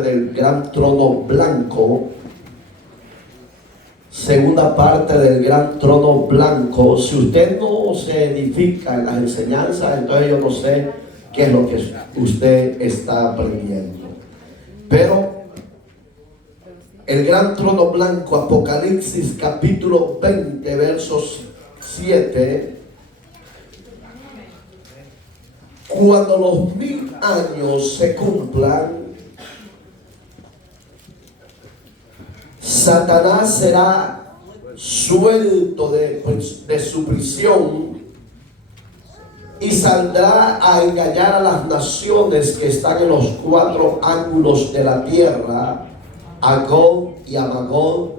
del gran trono blanco, segunda parte del gran trono blanco. Si usted no se edifica en las enseñanzas, entonces yo no sé qué es lo que usted está aprendiendo. Pero el gran trono blanco, Apocalipsis capítulo 20, versos 7. Cuando los 1000 años se cumplan, Satanás será suelto de su prisión y saldrá a engañar a las naciones que están en los 4 ángulos de la tierra, a Gog y a Magog,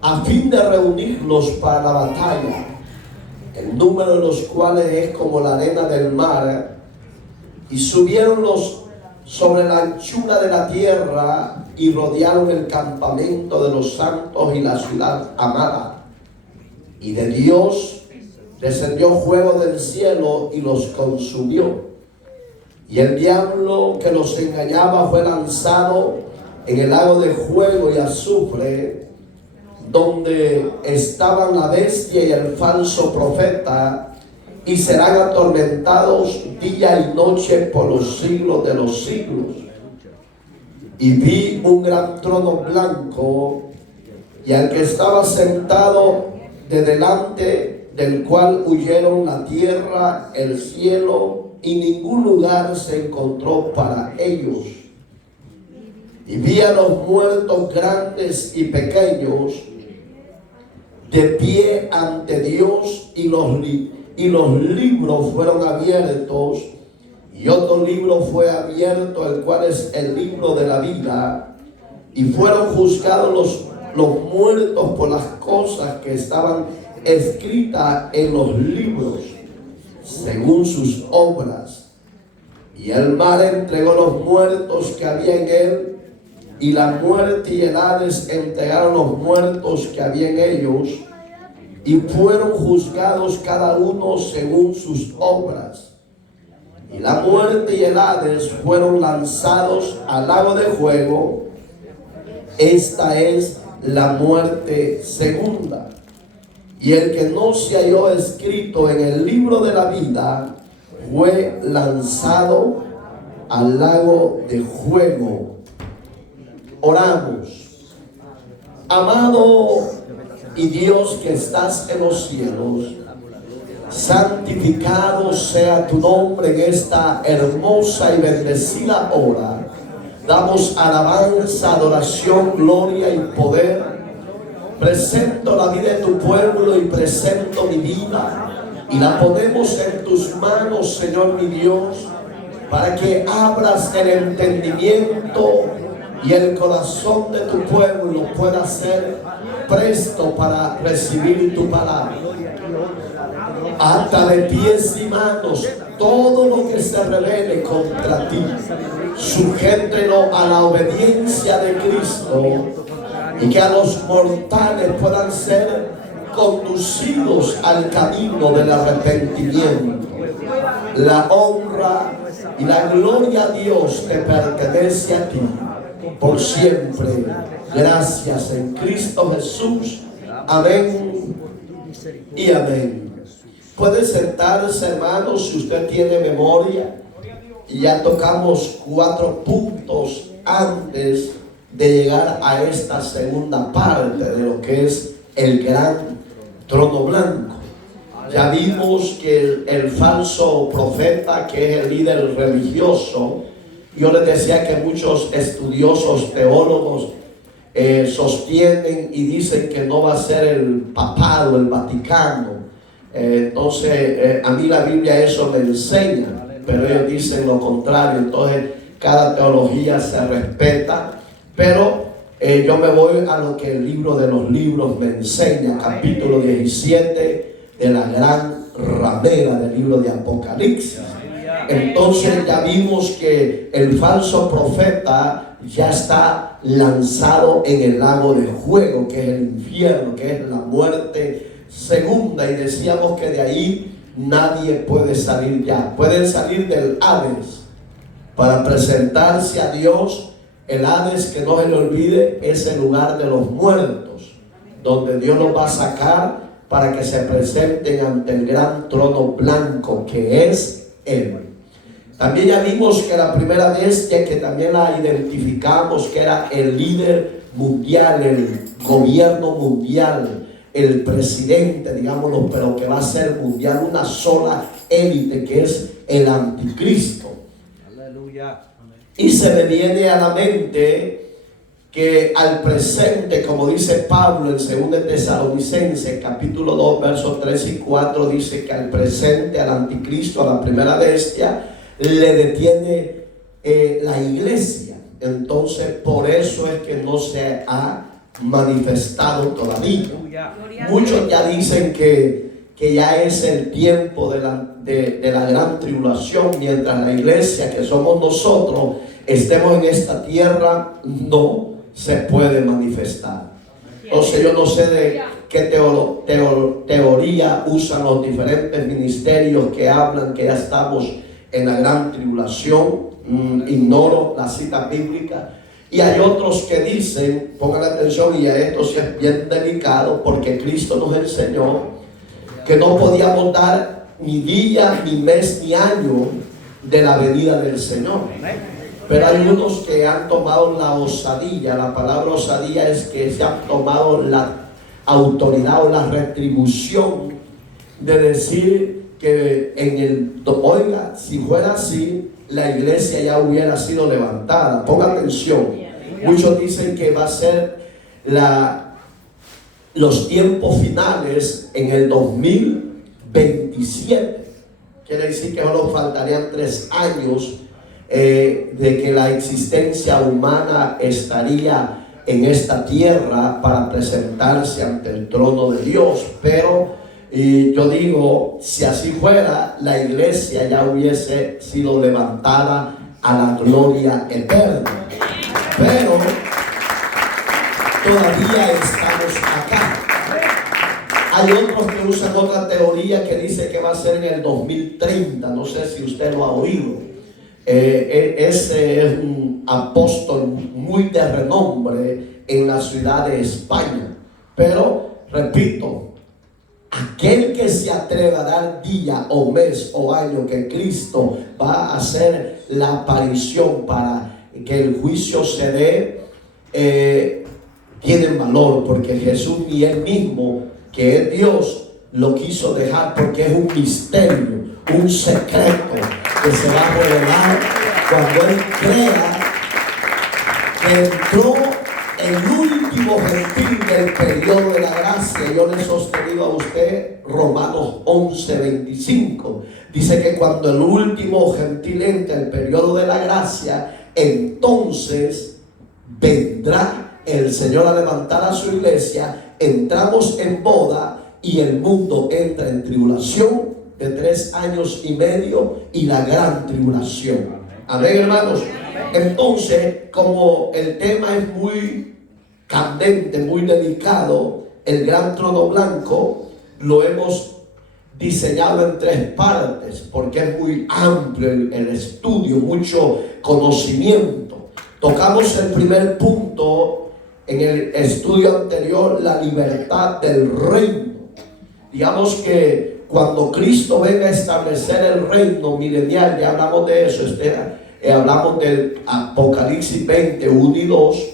a fin de reunirlos para la batalla, el número de los cuales es como la arena del mar. Y subieron sobre la anchura de la tierra y rodearon el campamento de los santos y la ciudad amada. Y de Dios descendió fuego del cielo y los consumió. Y el diablo que los engañaba fue lanzado en el lago de fuego y azufre, donde estaban la bestia y el falso profeta, y serán atormentados día y noche por los siglos de los siglos. Y vi un gran trono blanco, y al que estaba sentado de delante del cual huyeron la tierra, el cielo, y ningún lugar se encontró para ellos. Y vi a los muertos grandes y pequeños de pie ante Dios, y los libros fueron abiertos, y otro libro fue abierto, el cual es el libro de la vida, y fueron juzgados los muertos por las cosas que estaban escritas en los libros, según sus obras. Y el mar entregó los muertos que había en él, y la muerte y el Hades entregaron los muertos que había en ellos, y fueron juzgados cada uno según sus obras. Y la muerte y el Hades fueron lanzados al lago de fuego. Esta es la muerte segunda. Y el que no se halló escrito en el libro de la vida fue lanzado al lago de fuego. Oramos. Amado y Dios que estás en los cielos, santificado sea tu nombre en esta hermosa y bendecida hora. Damos alabanza, adoración, gloria y poder. Presento la vida de tu pueblo y presento mi vida, y la ponemos en tus manos, Señor mi Dios, para que abras el entendimiento y el corazón de tu pueblo pueda ser presto para recibir tu palabra. Ata de pies y manos todo lo que se revele contra ti, sujételo a la obediencia de Cristo, y que a los mortales puedan ser conducidos al camino del arrepentimiento. La honra y la gloria a Dios te pertenece a ti por siempre. Gracias en Cristo Jesús. Amén y amén. Puede sentarse, hermanos, si usted tiene memoria. Y ya tocamos 4 puntos antes de llegar a esta segunda parte de lo que es el gran trono blanco. Ya vimos que el falso profeta, que es el líder religioso, yo les decía que muchos estudiosos teólogos sostienen y dicen que no va a ser el papado, el Vaticano. Entonces a mí la Biblia eso me enseña, pero ellos dicen lo contrario. Entonces cada teología se respeta, pero yo me voy a lo que el libro de los libros me enseña, capítulo 17 de la gran ramera del libro de Apocalipsis. Entonces ya vimos que el falso profeta ya está lanzado en el lago de fuego, que es el infierno, que es la muerte segunda, y decíamos que de ahí nadie puede salir ya. Pueden salir del Hades para presentarse a Dios El Hades, que no se le olvide, es el lugar de los muertos, donde Dios los va a sacar para que se presenten ante el gran trono blanco que es Él. También ya vimos que la primera bestia, que también la identificamos, que era el líder mundial, el gobierno mundial, el presidente, digámoslo, pero que va a ser mundial, una sola élite, que es el anticristo. Aleluya. Y se me viene a la mente que al presente, como dice Pablo en 2 Tesalonicenses capítulo 2 versos 3 y 4, dice que al presente, al anticristo, a la primera bestia, le detiene la iglesia. Entonces por eso es que no se ha manifestado todavía. Muchos ya dicen que ya es el tiempo de la gran tribulación, mientras la iglesia, que somos nosotros, estemos en esta tierra, no se puede manifestar. Entonces yo no sé de qué teoría usan los diferentes ministerios que hablan que ya estamos en la gran tribulación. Ignoro la cita bíblica. Y hay otros que dicen, pongan atención, y a esto sí es bien delicado, porque Cristo nos enseñó que no podíamos dar ni día, ni mes, ni año de la venida del Señor. Pero hay unos que han tomado la osadía. La palabra osadía es que se ha tomado la autoridad o la retribución de decir que oiga, si fuera así, la iglesia ya hubiera sido levantada. Ponga atención. Muchos dicen que va a ser los tiempos finales en el 2027. Quiere decir que solo faltarían 3 años de que la existencia humana estaría en esta tierra para presentarse ante el trono de Dios. Pero yo digo, si así fuera, la iglesia ya hubiese sido levantada a la gloria eterna. Pero todavía estamos acá. Hay otros que usan otra teoría que dice que va a ser en el 2030. No sé si usted lo ha oído. Ese es un apóstol muy de renombre en la ciudad de España. Pero, repito, aquel que se atreva a dar día o mes o año que Cristo va a hacer la aparición para que el juicio se dé, tienen valor, porque Jesús ni Él mismo, que es Dios, lo quiso dejar, porque es un misterio, un secreto que se va a revelar cuando Él crea que entró el último gentil del periodo de la gracia. Yo le he sostenido a usted Romanos 11:25. Dice que cuando el último gentil entra el periodo de la gracia, entonces vendrá el Señor a levantar a su iglesia. Entramos en boda y el mundo entra en tribulación de 3 años y medio y la gran tribulación. Amén, hermanos. Entonces, como el tema es muy candente, muy delicado, el gran trono blanco lo hemos diseñado en 3 partes, porque es muy amplio el estudio, mucho conocimiento. Tocamos el primer punto en el estudio anterior, la libertad del reino. Digamos que cuando Cristo venga a establecer el reino milenial, ya hablamos de eso, hablamos del Apocalipsis 20, 1 y 2,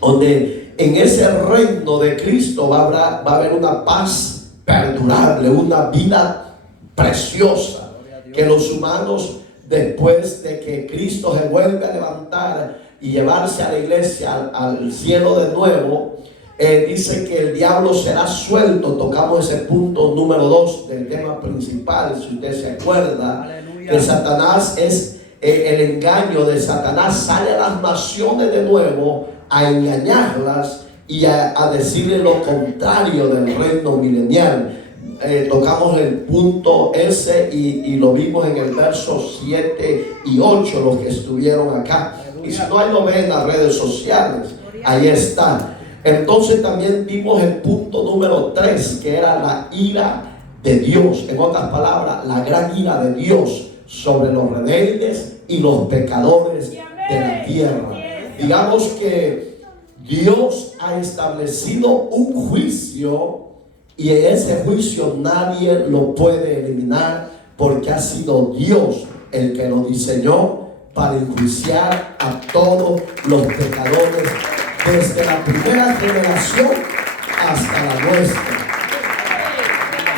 donde en ese reino de Cristo va a haber una paz perdurable, una vida preciosa, que los humanos, después de que Cristo se vuelve a levantar y llevarse a la iglesia al cielo de nuevo, dice que el diablo será suelto. Tocamos ese punto número 2 del tema principal, si usted se acuerda. Aleluya. Que Satanás es el engaño de Satanás, sale a las naciones de nuevo a engañarlas y a decirle lo contrario del reino milenial. Tocamos el punto ese y lo vimos en el verso 7 y 8, los que estuvieron acá. Y si no, ahí lo ven en las redes sociales, ahí está. Entonces también vimos el punto número 3, que era la ira de Dios. En otras palabras, la gran ira de Dios sobre los rebeldes y los pecadores de la tierra. Digamos que Dios ha establecido un juicio y en ese juicio nadie lo puede eliminar porque ha sido Dios el que lo diseñó para enjuiciar a todos los pecadores desde la primera generación hasta la nuestra.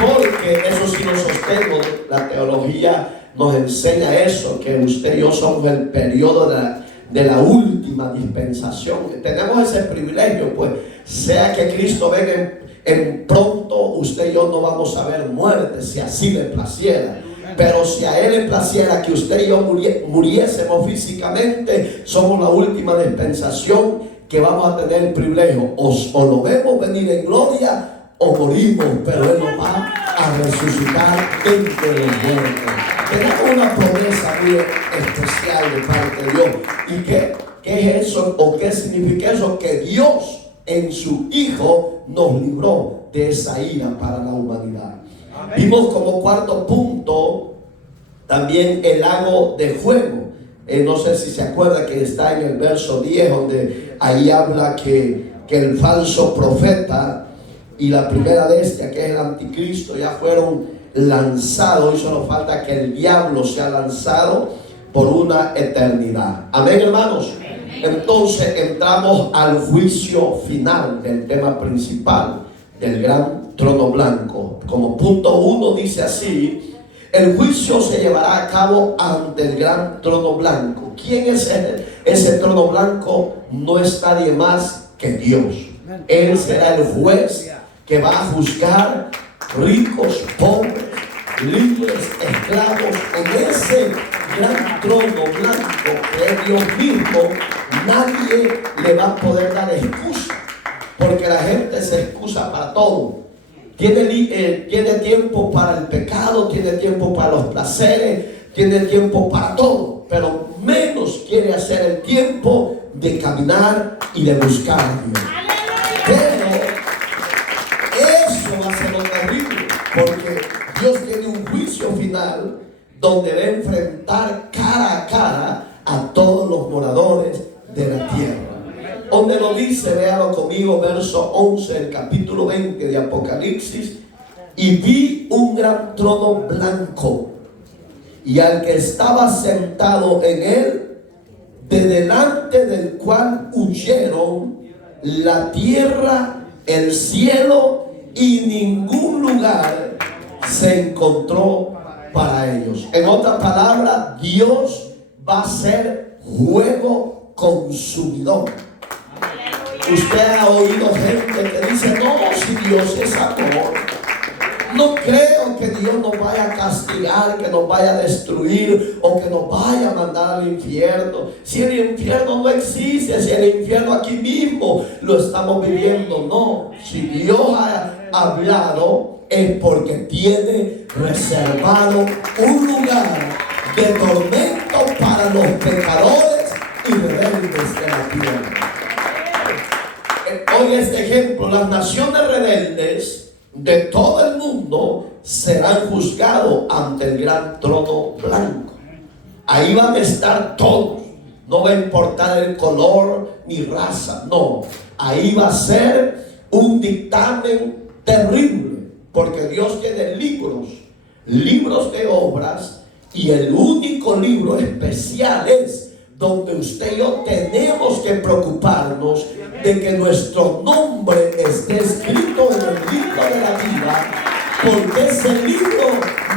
Porque eso sí lo sostengo, la teología nos enseña eso, que usted y yo somos el periodo de la última dispensación. Tenemos ese privilegio, pues, sea que Cristo venga en pronto, usted y yo no vamos a ver muerte, si así le placiera. Pero si a Él le placiera que usted y yo muriésemos físicamente, somos la última dispensación que vamos a tener el privilegio. O lo vemos venir en gloria o morimos, pero Él nos va a resucitar entre los muertos. Tenemos una promesa muy especial de parte de Dios. ¿Y qué es eso? ¿O qué significa eso? Que Dios en su Hijo nos libró de esa ira para la humanidad. Amén. Vimos como cuarto punto también el lago de fuego. No sé si se acuerda que está en el verso 10, donde ahí habla que el falso profeta y la primera bestia, que es el anticristo, ya fueron lanzados, y solo falta que el diablo sea lanzado por una eternidad. Amén, hermanos. Entonces entramos al juicio final del tema principal del gran trono blanco. Como punto 1 dice así: el juicio se llevará a cabo ante el gran trono blanco. ¿Quién es ese trono blanco? No es nadie más que Dios. Él será el juez que va a juzgar ricos, pobres, libres, esclavos. En ese gran trono blanco que es Dios mismo, nadie le va a poder dar excusa, porque la gente se excusa para todo. Tiene tiempo para el pecado, tiene tiempo para los placeres, tiene tiempo para todo, pero menos quiere hacer el tiempo de caminar y de buscar a Dios. Pero eso va a ser lo terrible, porque Dios tiene un juicio final donde va a enfrentar cara a cara a todos los moradores de la tierra. Donde lo dice, véalo conmigo, verso 11 del capítulo 20 de Apocalipsis: y vi un gran trono blanco, y al que estaba sentado en él, de delante del cual huyeron la tierra, el cielo y ningún lugar se encontró para ellos. En otras palabras, Dios va a ser fuego consumidor. Usted ha oído gente que dice: no, si Dios es amor, no creo que Dios nos vaya a castigar, que nos vaya a destruir o que nos vaya a mandar al infierno. Si el infierno no existe, si el infierno aquí mismo lo estamos viviendo. No, si Dios ha hablado es porque tiene reservado un lugar de tormento para los pecadores y rebeldes de la tierra. Hoy este ejemplo: las naciones rebeldes de todo el mundo serán juzgados ante el gran trono blanco. Ahí van a estar todos. No va a importar el color ni raza, no. Ahí va a ser un dictamen terrible, porque Dios tiene libros de obras, y el único libro especial es donde usted y yo tenemos que preocuparnos de que nuestro nombre esté escrito en el libro de la vida, porque ese libro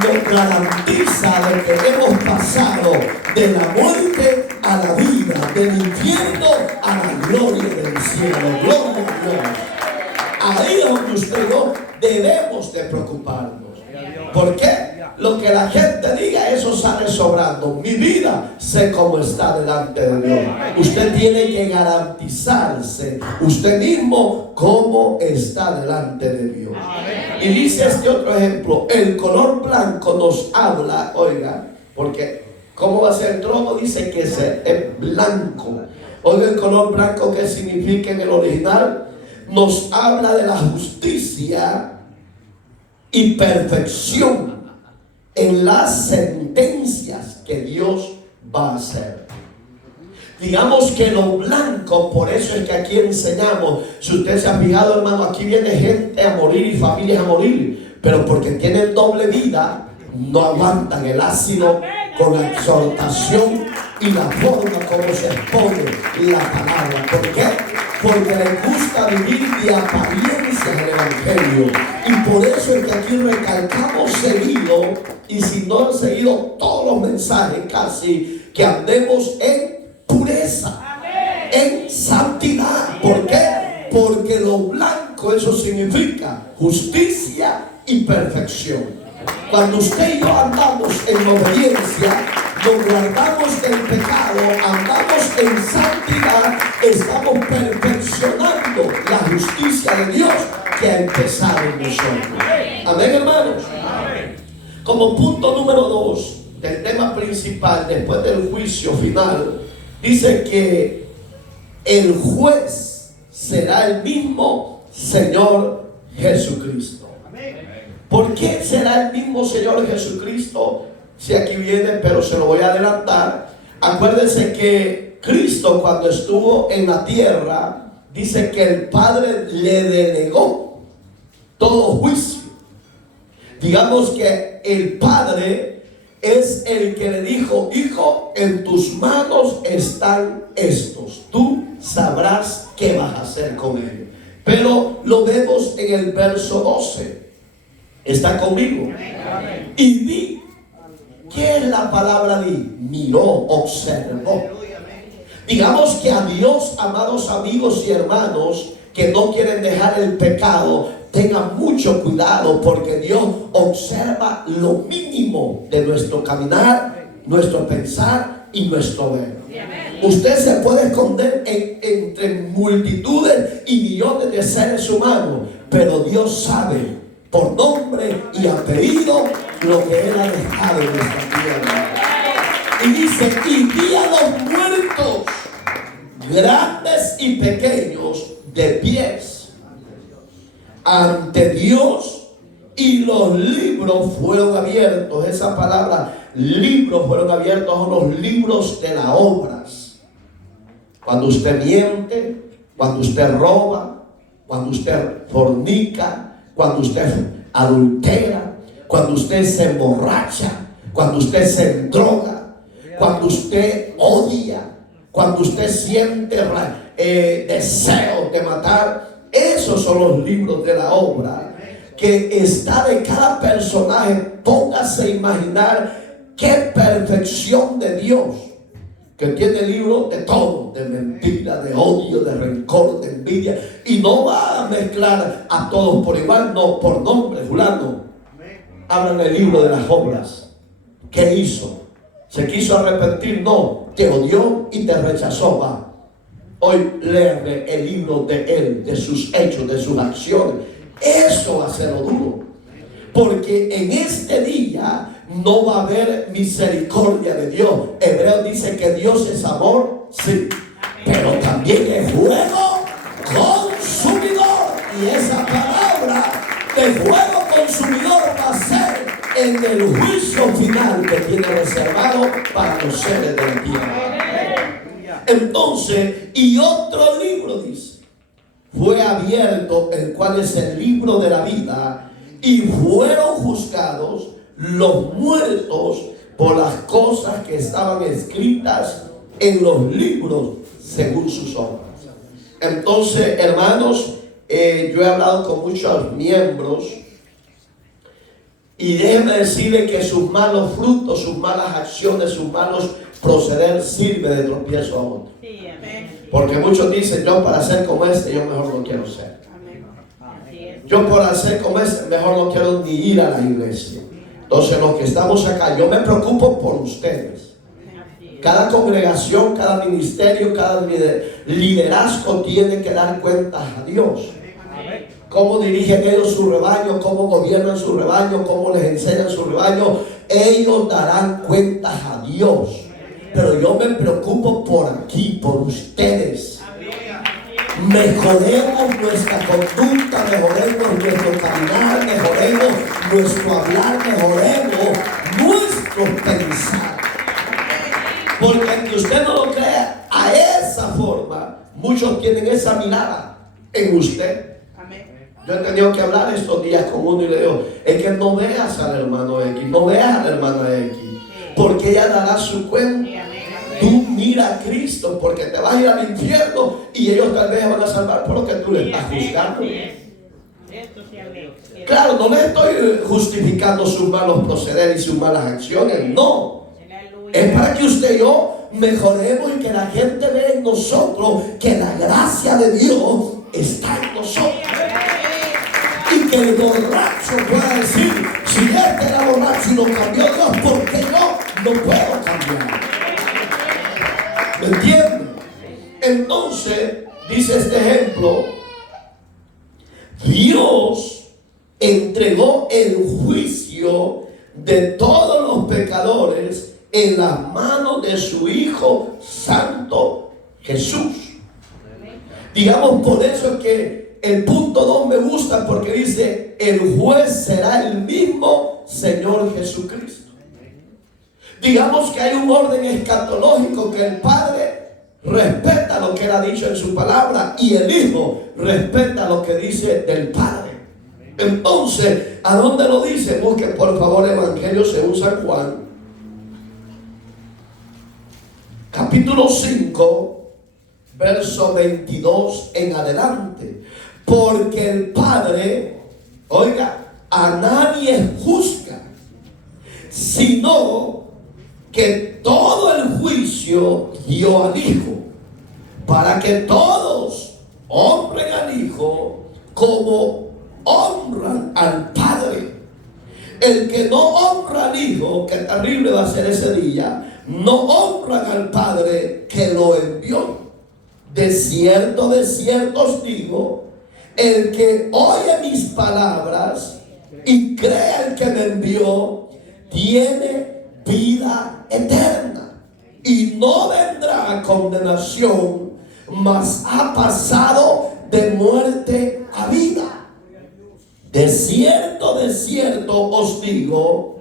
nos garantiza de que hemos pasado de la muerte a la vida, del infierno a la gloria del cielo. Gloria a Dios. Ahí es donde usted y yo debemos de preocuparnos. ¿Por qué? Lo que la gente diga, eso sale sobrando. Mi vida, sé cómo está delante de Dios. Usted tiene que garantizarse usted mismo cómo está delante de Dios. Y dice este otro ejemplo: el color blanco nos habla, oiga, porque ¿cómo va a ser el trono? Dice que es blanco. Oiga, el color blanco, ¿qué significa en el original? Nos habla de la justicia y perfección en las sentencias que Dios va a hacer. Digamos que lo blanco, por eso es que aquí enseñamos. Si usted se ha fijado, hermano, aquí viene gente a morir y familias a morir, pero porque tienen doble vida, no aguantan el ácido con la exhortación y la forma como se expone la palabra. ¿Por qué? Porque les gusta vivir de apariencias el evangelio. Y por eso es que aquí recalcamos seguido, y si no han seguido todos los mensajes casi, que andemos en pureza, en santidad. ¿Por qué? Porque lo blanco, eso significa justicia y perfección. Cuando usted y yo andamos en obediencia, nos guardamos del pecado, andamos en santidad, estamos perfeccionando la justicia de Dios que ha empezado en nosotros. Amén, hermanos. Como punto número 2 del tema principal, después del juicio final, dice que el juez será el mismo Señor Jesucristo. ¿Por qué será el mismo Señor Jesucristo? Si aquí viene, pero se lo voy a adelantar. Acuérdense que Cristo, cuando estuvo en la tierra, dice que el Padre le delegó todo juicio. Digamos que el Padre es el que le dijo: hijo, en tus manos están estos, tú sabrás qué vas a hacer con ellos. Pero lo vemos en el verso 12. ¿Está conmigo? Amén. Y vi. ¿Qué es la palabra vi? Miró, observó. Digamos que a Dios, amados amigos y hermanos que no quieren dejar el pecado, tengan mucho cuidado, porque Dios observa lo mínimo de nuestro caminar, nuestro pensar y nuestro ver. Usted se puede esconder entre multitudes y millones de seres humanos, pero Dios sabe por nombre y apellido lo que Él ha dejado en nuestra tierra. Y dice: y vi a los muertos, grandes y pequeños, de pies ante Dios, y los libros fueron abiertos. Esa palabra, libros, fueron abiertos, son los libros de las obras. Cuando usted miente, cuando usted roba, cuando usted fornica, cuando usted adultera, cuando usted se emborracha, cuando usted se droga, cuando usted odia, cuando usted siente deseo de matar. Esos son los libros de la obra que está de cada personaje. Póngase a imaginar qué perfección de Dios, que tiene libros de todo, de mentira, de odio, de rencor, de envidia, y no va a mezclar a todos por igual, no por nombre, fulano. Habla en el libro de las obras. ¿Qué hizo? ¿Se quiso arrepentir? No. Te odió y te rechazó. Va. Hoy léame el libro de él, de sus hechos, de sus acciones. Eso va a ser lo duro. Porque en este día no va a haber misericordia de Dios. Hebreo dice que Dios es amor, sí, pero también es fuego consumidor. Y esa palabra de fuego consumidor va a ser en el juicio final que tiene reservado para los seres de la tierra. Entonces, y otro libro dice, fue abierto, el cual es el libro de la vida, y fueron juzgados los muertos por las cosas que estaban escritas en los libros según sus obras. Entonces, hermanos, yo he hablado con muchos miembros, y déjenme decirle que sus malos frutos, sus malas acciones, sus malos proceder sirve de tropiezo a otro. Porque muchos dicen: yo para ser como este, yo mejor no quiero ser. Yo por ser como este, mejor no quiero ni ir a la iglesia. Entonces, los que estamos acá, yo me preocupo por ustedes. Cada congregación, cada ministerio, cada liderazgo tiene que dar cuentas a Dios. Cómo dirigen ellos su rebaño, cómo gobiernan su rebaño, cómo les enseñan su rebaño. Ellos darán cuentas a Dios. Pero yo me preocupo por aquí, por ustedes. Mejoremos nuestra conducta, mejoremos nuestro caminar, mejoremos nuestro hablar, mejoremos nuestro pensar. Porque aunque usted no lo crea, a tienen esa mirada en usted. Yo he tenido que hablar estos días con uno y le digo, es que no veas al hermano X, no veas a la hermana X, porque ella dará su cuenta. Tú mira a Cristo, porque te vas a ir al infierno y ellos tal vez van a salvar por lo que tú le estás juzgando. Claro, no le estoy justificando sus malos procederes y sus malas acciones, no. Es para que usted y yo mejoremos y que la gente vea en nosotros que la gracia de Dios está en nosotros. Y que el borracho pueda decir, si este era borracho y lo cambió Dios, ¿por qué yo no puedo cambiar? ¿Me entienden? Entonces, dice este ejemplo, Dios entregó el juicio de todos los pecadores en las manos de su Hijo Santo Jesús. Digamos, por eso es que el punto 2 me gusta, porque dice, el juez será el mismo Señor Jesucristo. Digamos que hay un orden escatológico, que el Padre respeta lo que Él ha dicho en su palabra y el Hijo respeta lo que dice del Padre. Entonces, ¿a dónde lo dice? Busque por favor Evangelio según San Juan, capítulo 5, verso 22 en adelante. Porque el Padre, oiga, a nadie juzga, sino que todo el juicio dio al Hijo, para que todos honren al Hijo como honran al Padre. El que no honra al Hijo, qué terrible va a ser ese día, no honran al Padre que lo envió. De cierto os digo, el que oye mis palabras y cree al que me envió, tiene vida eterna y no vendrá a condenación, mas ha pasado de muerte a vida. De cierto os digo,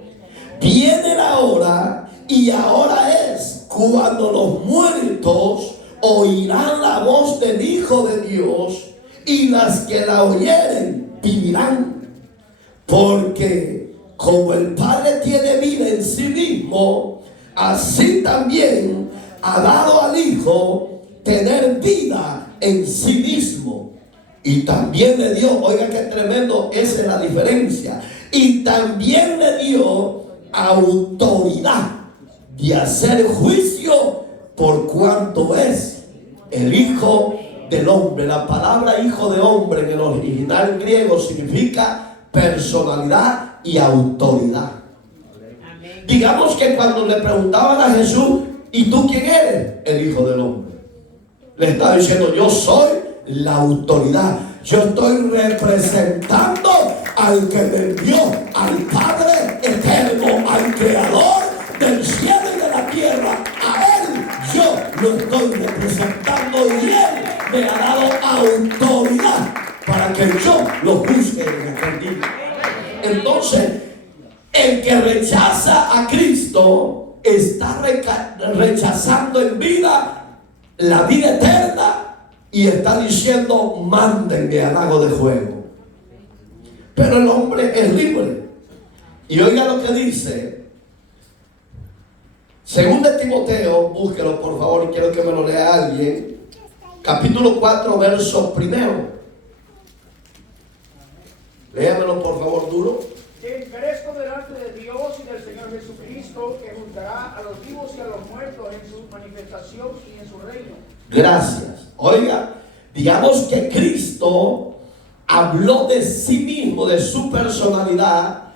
viene la hora, y ahora es, cuando los muertos oirán la voz del Hijo de Dios, y las que la oyeren vivirán. Porque como el Padre tiene vida en sí mismo, así también ha dado al Hijo tener vida en sí mismo. Y también le dio, oiga qué tremendo, esa es la diferencia. Y también le dio autoridad de hacer juicio, por cuanto es el Hijo del Hombre. La palabra Hijo de Hombre en el original griego significa personalidad y autoridad. Amén. Digamos que cuando le preguntaban a Jesús, ¿y tú quién eres? El Hijo del Hombre. Le estaba diciendo, yo soy la autoridad. Yo estoy representando al que me envió, al Padre eterno, al Creador del cielo y de la tierra. A Él yo lo estoy representando, y Él me ha dado autoridad para que yo lo juzgue en aquel día. Entonces, el que rechaza a Cristo está rechazando en vida la vida eterna, y está diciendo, mándenme al lago de fuego. Pero el hombre es libre. Y oiga lo que dice según de Timoteo, búsquelo por favor, y quiero que me lo lea alguien. Capítulo 4, verso 1. Léamelo por favor duro. Que encarezco delante de Dios y del Señor Jesucristo, que juzgará a los vivos y a los muertos en su manifestación y en su reino. Gracias. Oiga, digamos que Cristo habló de sí mismo, de su personalidad,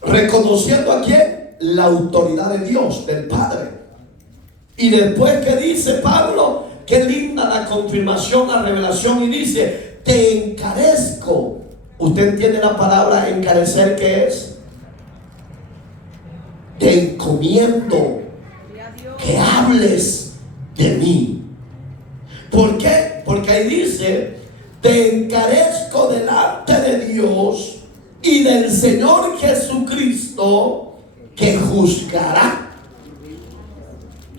reconociendo a quién, la autoridad de Dios, del Padre. Y después, que dice Pablo, qué linda la confirmación, la revelación, y dice, te encarezco. ¿Usted entiende la palabra encarecer qué es? Te encomiendo que hables de mí. ¿Por qué? Porque ahí dice, te encarezco delante de Dios y del Señor Jesucristo, que juzgará.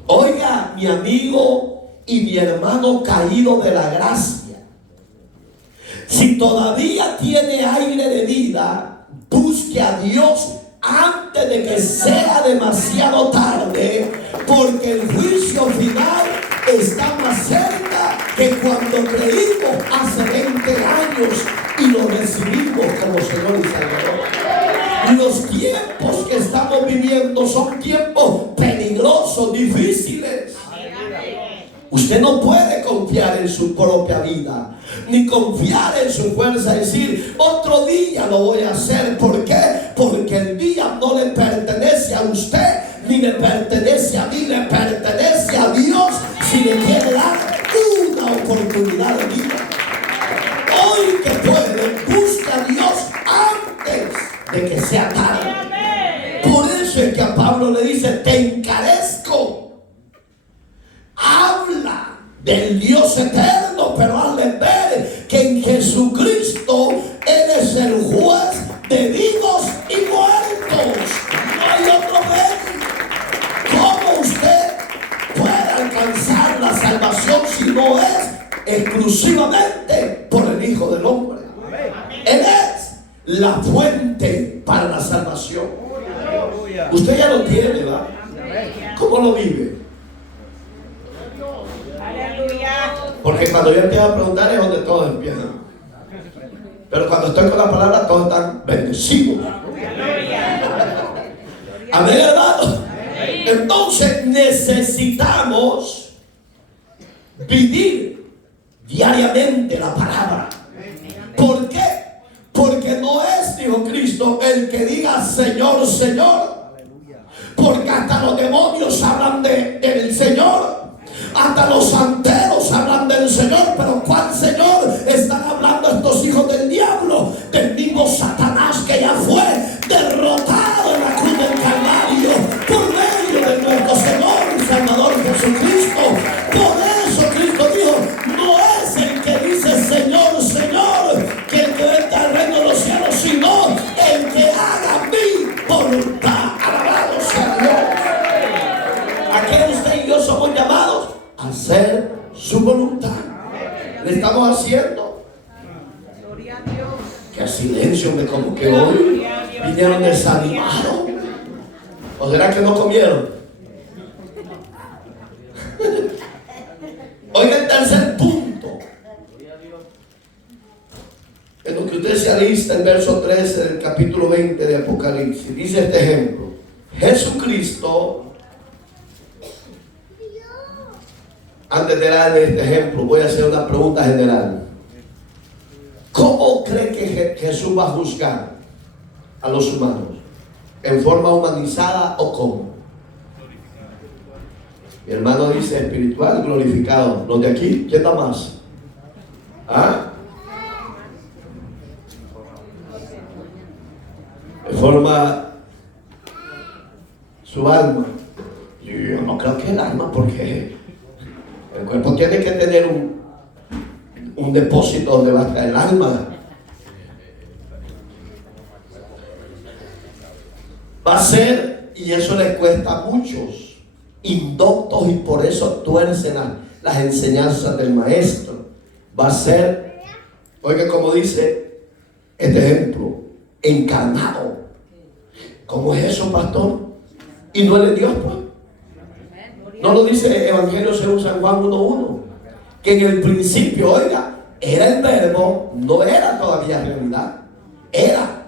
Oiga, mi amigo y mi hermano caído de la gracia, si todavía tiene aire de vida, busque a Dios antes de que sea demasiado tarde, porque el juicio final está más cerca que cuando creímos hace 20 años y lo recibimos como Señor y Salvador. Los tiempos que estamos viviendo son tiempos peligrosos, difíciles. Usted no puede confiar en su propia vida, ni confiar en su fuerza y decir, otro día lo voy a hacer. ¿Por qué? Porque el día no le pertenece a usted, ni le pertenece a mí, le pertenece a Dios si le quiere dar una oportunidad de vida. Hoy que puede, busque a Dios antes de que sea tarde. Por eso es que a Pablo le dice, te encarezco. Habla del Dios eterno, pero hazle ver que en Jesucristo Él es el juez de vivos y muertos. No hay otro medio. ¿Cómo usted puede alcanzar la salvación si no es exclusivamente por el Hijo del Hombre? Él es la fuente para la salvación. Usted ya lo tiene, ¿verdad? ¿Cómo lo vive? Porque cuando yo empiezo a preguntar es donde todos empiezan. Pero cuando estoy con la palabra, todos están bendecidos. Amén, hermano. Entonces necesitamos vivir diariamente la palabra. ¿Por qué? Porque no es, dijo Cristo, el que diga Señor, Señor. Porque hasta los demonios hablan del Señor. Hasta los santeros hablan del Señor. Pero ¿cuál Señor? Están hablando estos hijos del diablo, del mismo Satanás que ya fue derrotado en la cruz del Calvario por medio de nuestro Señor y Salvador Jesucristo. Por eso Cristo dijo, no es el que dice Señor, Señor, que el que entra al reino de los cielos, sino el que haga mi voluntad. Alabado sea Dios. Aquí usted y yo somos llamados a hacer su voluntad. Le estamos haciendo. Qué silencio, me como que hoy vinieron desanimados. ¿O será que no comieron? Oiga el tercer punto. En lo que usted se alista, el verso 13 del capítulo 20 de Apocalipsis, dice este ejemplo. Jesucristo, antes de darle este ejemplo, voy a hacer una pregunta general. ¿Cómo cree que Jesús va a juzgar a los humanos? ¿En forma humanizada o cómo? Mi hermano dice espiritual, glorificado. Los de aquí, ¿quién da más? ¿Ah? En forma su alma. Yo no creo que el alma, porque el cuerpo tiene que tener un depósito donde va a estar el alma. Va a ser, y eso les cuesta a muchos, indoctos, y por eso tuercen las enseñanzas del maestro. Va a ser, oiga como dice este ejemplo, encarnado. ¿Cómo es eso, pastor? Y no es Dios, pues. No lo dice el Evangelio según San Juan 1:1, que en el principio, oiga, era el verbo, no era todavía realidad, era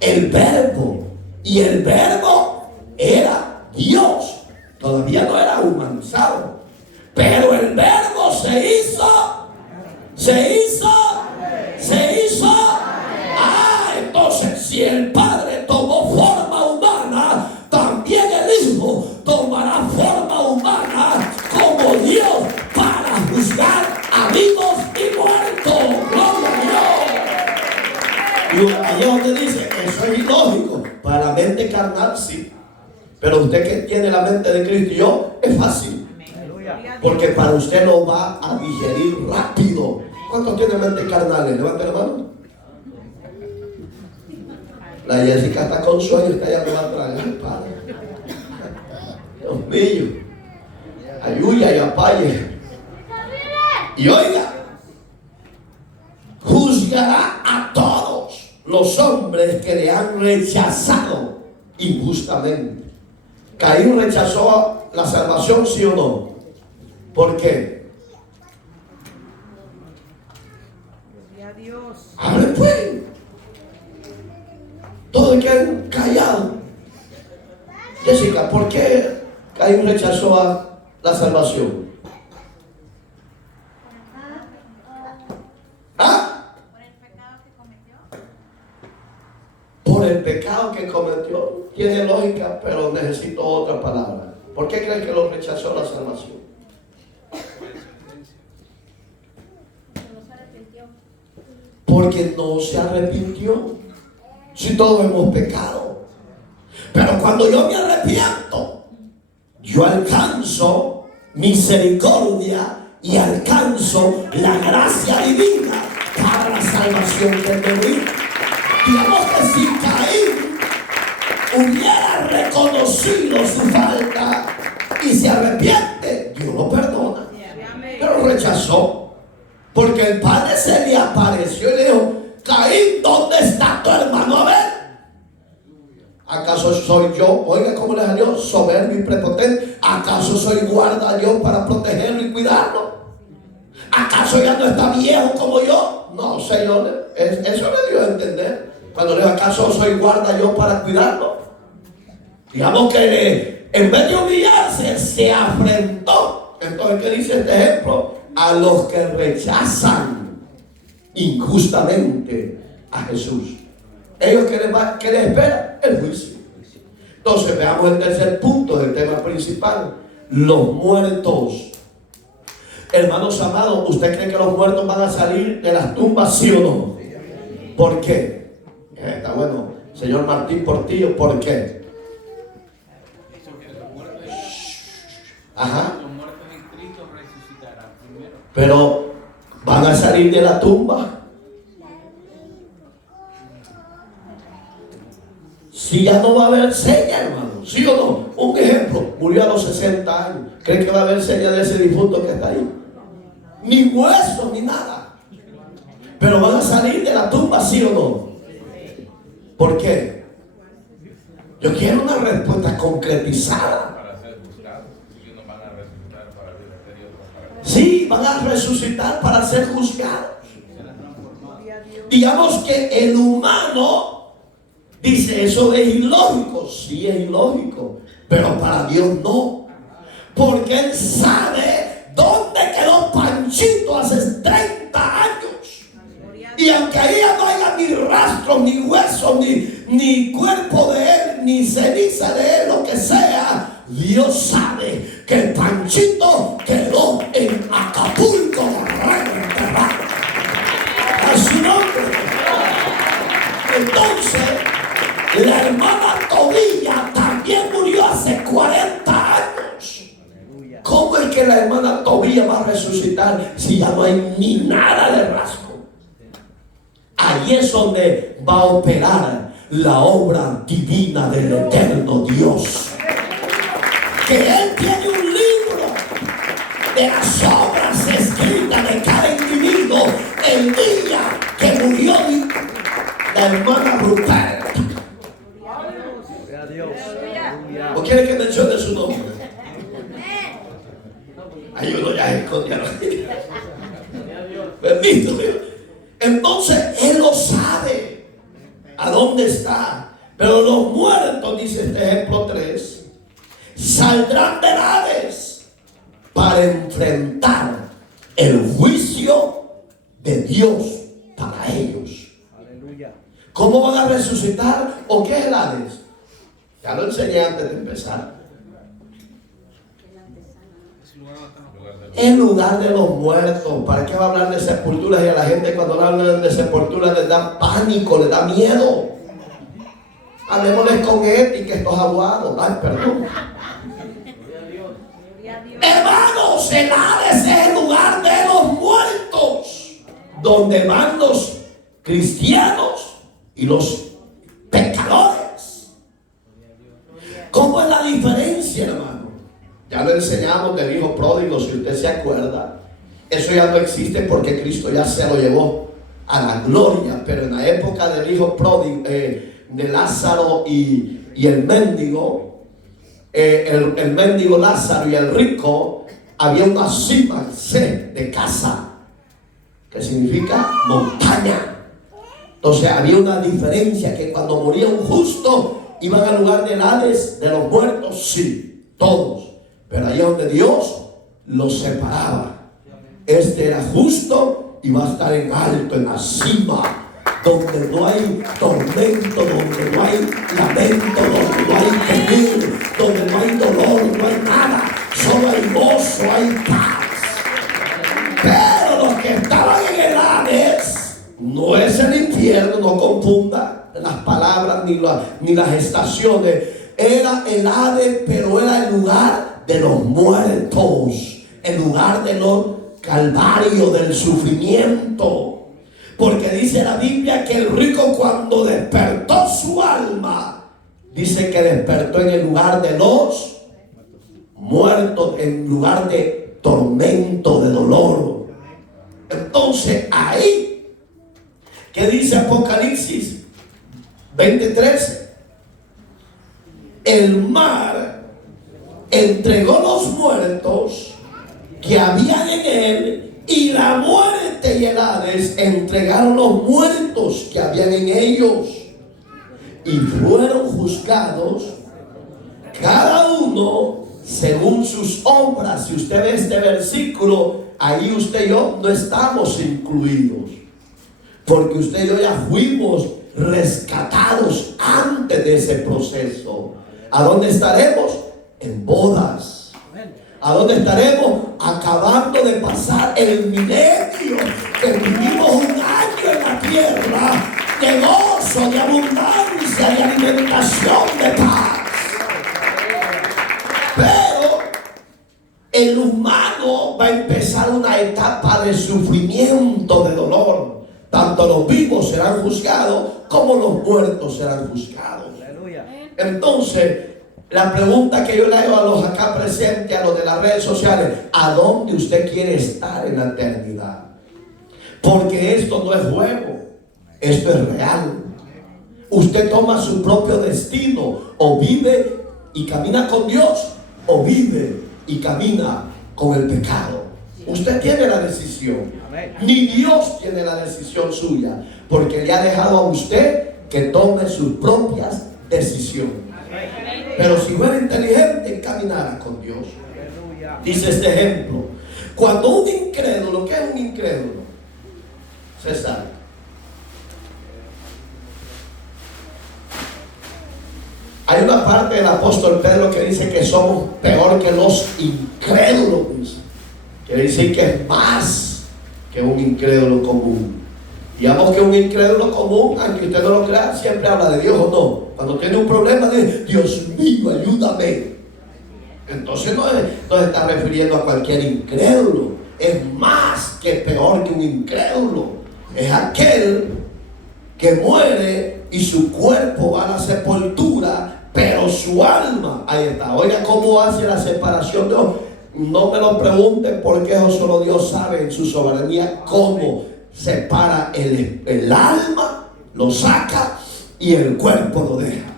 el verbo, y el verbo era Dios, todavía no era humanizado, pero el verbo se hizo. Entonces si el Padre tomó forma humana, también el Hijo tomará forma humana como Dios para juzgar a vivos y muertos. ¡Gloria a Dios! Y allá donde dice, eso es ilógico. Para la mente carnal sí, pero usted que tiene la mente de Cristo y yo, es fácil, porque para usted lo va a digerir rápido. ¿Cuántos tienen mente carnales? Levanta la mano. La Jessica está con sueño, está ya me va a tragar, Padre. Dios mío. Ayuya y apaye. Y oiga, juzgará a todos los hombres que le han rechazado injustamente. Caín rechazó la salvación, ¿sí o no? ¿Por qué? Hable pues. Todos quedan callados. Jessica, ¿por qué Caín rechazó a la salvación? ¿Ah? Por el pecado que cometió. Por el pecado que cometió. Tiene lógica, pero necesito otra palabra. ¿Por qué crees que lo rechazó la salvación? Porque no se arrepintió. Si todos hemos pecado. Pero cuando yo me arrepiento, yo alcanzo misericordia y alcanzo la gracia divina para la salvación que tengo. Digamos que si Caín hubiera reconocido su falta y se arrepiente, Dios lo perdona. Pero rechazó. Porque el padre se le apareció y le dijo: Caín, ¿dónde está tu hermano Abel? ¿Acaso soy yo? Oiga cómo le salió, soberbio y prepotente. ¿Acaso soy guarda yo para protegerlo y cuidarlo? ¿Acaso ya no está viejo como yo? No, Señor, eso le dio a entender. Cuando le dijo: ¿acaso soy guarda yo para cuidarlo? Digamos que en vez de humillarse, se afrentó. Entonces, ¿qué dice este ejemplo? A los que rechazan injustamente a Jesús. Ellos, ¿qué les espera? El juicio. Entonces veamos el tercer punto del tema principal: los muertos. Hermanos amados, ¿usted cree que los muertos van a salir de las tumbas, sí o no? ¿Por qué? Está bueno, señor Martín Portillo, ¿por qué? Ajá. Los muertos en Cristo resucitarán primero. Pero van a salir de la tumba. Si ya no va a haber seña, hermano, ¿sí o no? Un ejemplo: murió a los 60 años. ¿Creen que va a haber seña de ese difunto que está ahí? Ni hueso, ni nada. Pero van a salir de la tumba, ¿sí o no? ¿Por qué? Yo quiero una respuesta concretizada. Para ser juzgados. Y unos van a resucitar para vida eterna, otros para Sí, van a resucitar para ser juzgados. Digamos que el humano dice: eso es ilógico. Sí, es ilógico, pero para Dios no, porque Él sabe dónde quedó Panchito hace 30 años. Y aunque ahí ya no haya ni rastro, ni hueso, ni cuerpo de él, ni ceniza de él, lo que sea, Dios sabe que el Panchito quedó en Acapulco, enterrado. A su nombre. Entonces, la hermana Tobía también murió hace 40 años. ¿Cómo es que la hermana Tobía va a resucitar si ya no hay ni nada de rastro? Ahí es donde va a operar la obra divina del eterno Dios. Que Él tiene un libro de las obras escritas de cada individuo el día que murió la hermana Ruperta. ¿O quiere que mencione su nombre? Hay uno ya escondido. Bendito Dios. Entonces Él lo sabe a dónde está. Pero los muertos, dice este ejemplo 3, saldrán del Hades para enfrentar el juicio de Dios para ellos. Aleluya. ¿Cómo van a resucitar? ¿O qué es el Hades? Ya lo enseñé antes de empezar. En lugar de los muertos. ¿Para qué va a hablar de sepulturas? Y a la gente cuando hablan de sepulturas les da pánico, les da miedo. Hablemosles con ética estos aguados. Ay, perdón. Hermanos, el Hades es el lugar de los muertos, donde van los cristianos y los pecadores. ¿Cómo es la diferencia, hermano? Ya lo enseñamos del hijo pródigo, si usted se acuerda. Eso ya no existe porque Cristo ya se lo llevó a la gloria. Pero en la época del hijo pródigo, de Lázaro y el mendigo, el mendigo Lázaro y el rico, había una cima C de casa, que significa montaña. Entonces había una diferencia, que cuando moría un justo iban al lugar del Hades de los muertos, sí, todos, pero ahí donde Dios los separaba. Este era justo y va a estar en alto, en la cima, donde no hay tormento, donde no hay lamento, donde no hay temor, donde no hay dolor, no hay nada, solo hay gozo, hay paz. Pero los que estaban en el Hades, no es el infierno, no confunda las palabras ni las estaciones. Era el Hades, pero era el lugar de los muertos, el lugar de los calvarios, del sufrimiento. Porque dice la Biblia que el rico, cuando despertó su alma, dice que despertó en el lugar de los muertos, en lugar de tormento, de dolor. Entonces ahí, ¿qué dice Apocalipsis 20:13? El mar entregó los muertos que habían en él, y la muerte y el Hades entregaron los muertos que habían en ellos, y fueron juzgados cada uno según sus obras. Si usted ve este versículo, ahí usted y yo no estamos incluidos, porque usted y yo ya fuimos rescatados antes de ese proceso. ¿A dónde estaremos? En bodas. ¿A dónde estaremos? Acabando de pasar el milenio, que vivimos un año en la tierra de gozo, de abundancia, de alimentación, de paz. Pero el humano va a empezar una etapa de sufrimiento, de dolor. Tanto los vivos serán juzgados como los muertos serán juzgados. Entonces, la pregunta que yo le hago a los acá presentes, a los de las redes sociales: ¿a dónde usted quiere estar en la eternidad? Porque esto no es juego, esto es real. Usted toma su propio destino, o vive y camina con Dios, o vive y camina con el pecado. Usted tiene la decisión. Ni Dios tiene la decisión suya, porque le ha dejado a usted que tome sus propias decisiones. Pero si fuera inteligente, caminara con Dios. Dice este ejemplo: cuando un incrédulo, ¿qué es un incrédulo? César. Hay una parte del apóstol Pedro que dice que somos peor que los incrédulos. Quiere decir que es más que un incrédulo común. Digamos que un incrédulo común, aunque usted no lo crea, siempre habla de Dios, ¿o no? Cuando tiene un problema, dice: Dios mío, ayúdame. Entonces no se está refiriendo a cualquier incrédulo. Es más que peor que un incrédulo. Es aquel que muere y su cuerpo va a la sepultura, pero su alma, ahí está. Oiga cómo hace la separación de Dios. No me lo pregunten, porque eso solo Dios sabe en su soberanía cómo separa el alma, lo saca, y el cuerpo lo deja.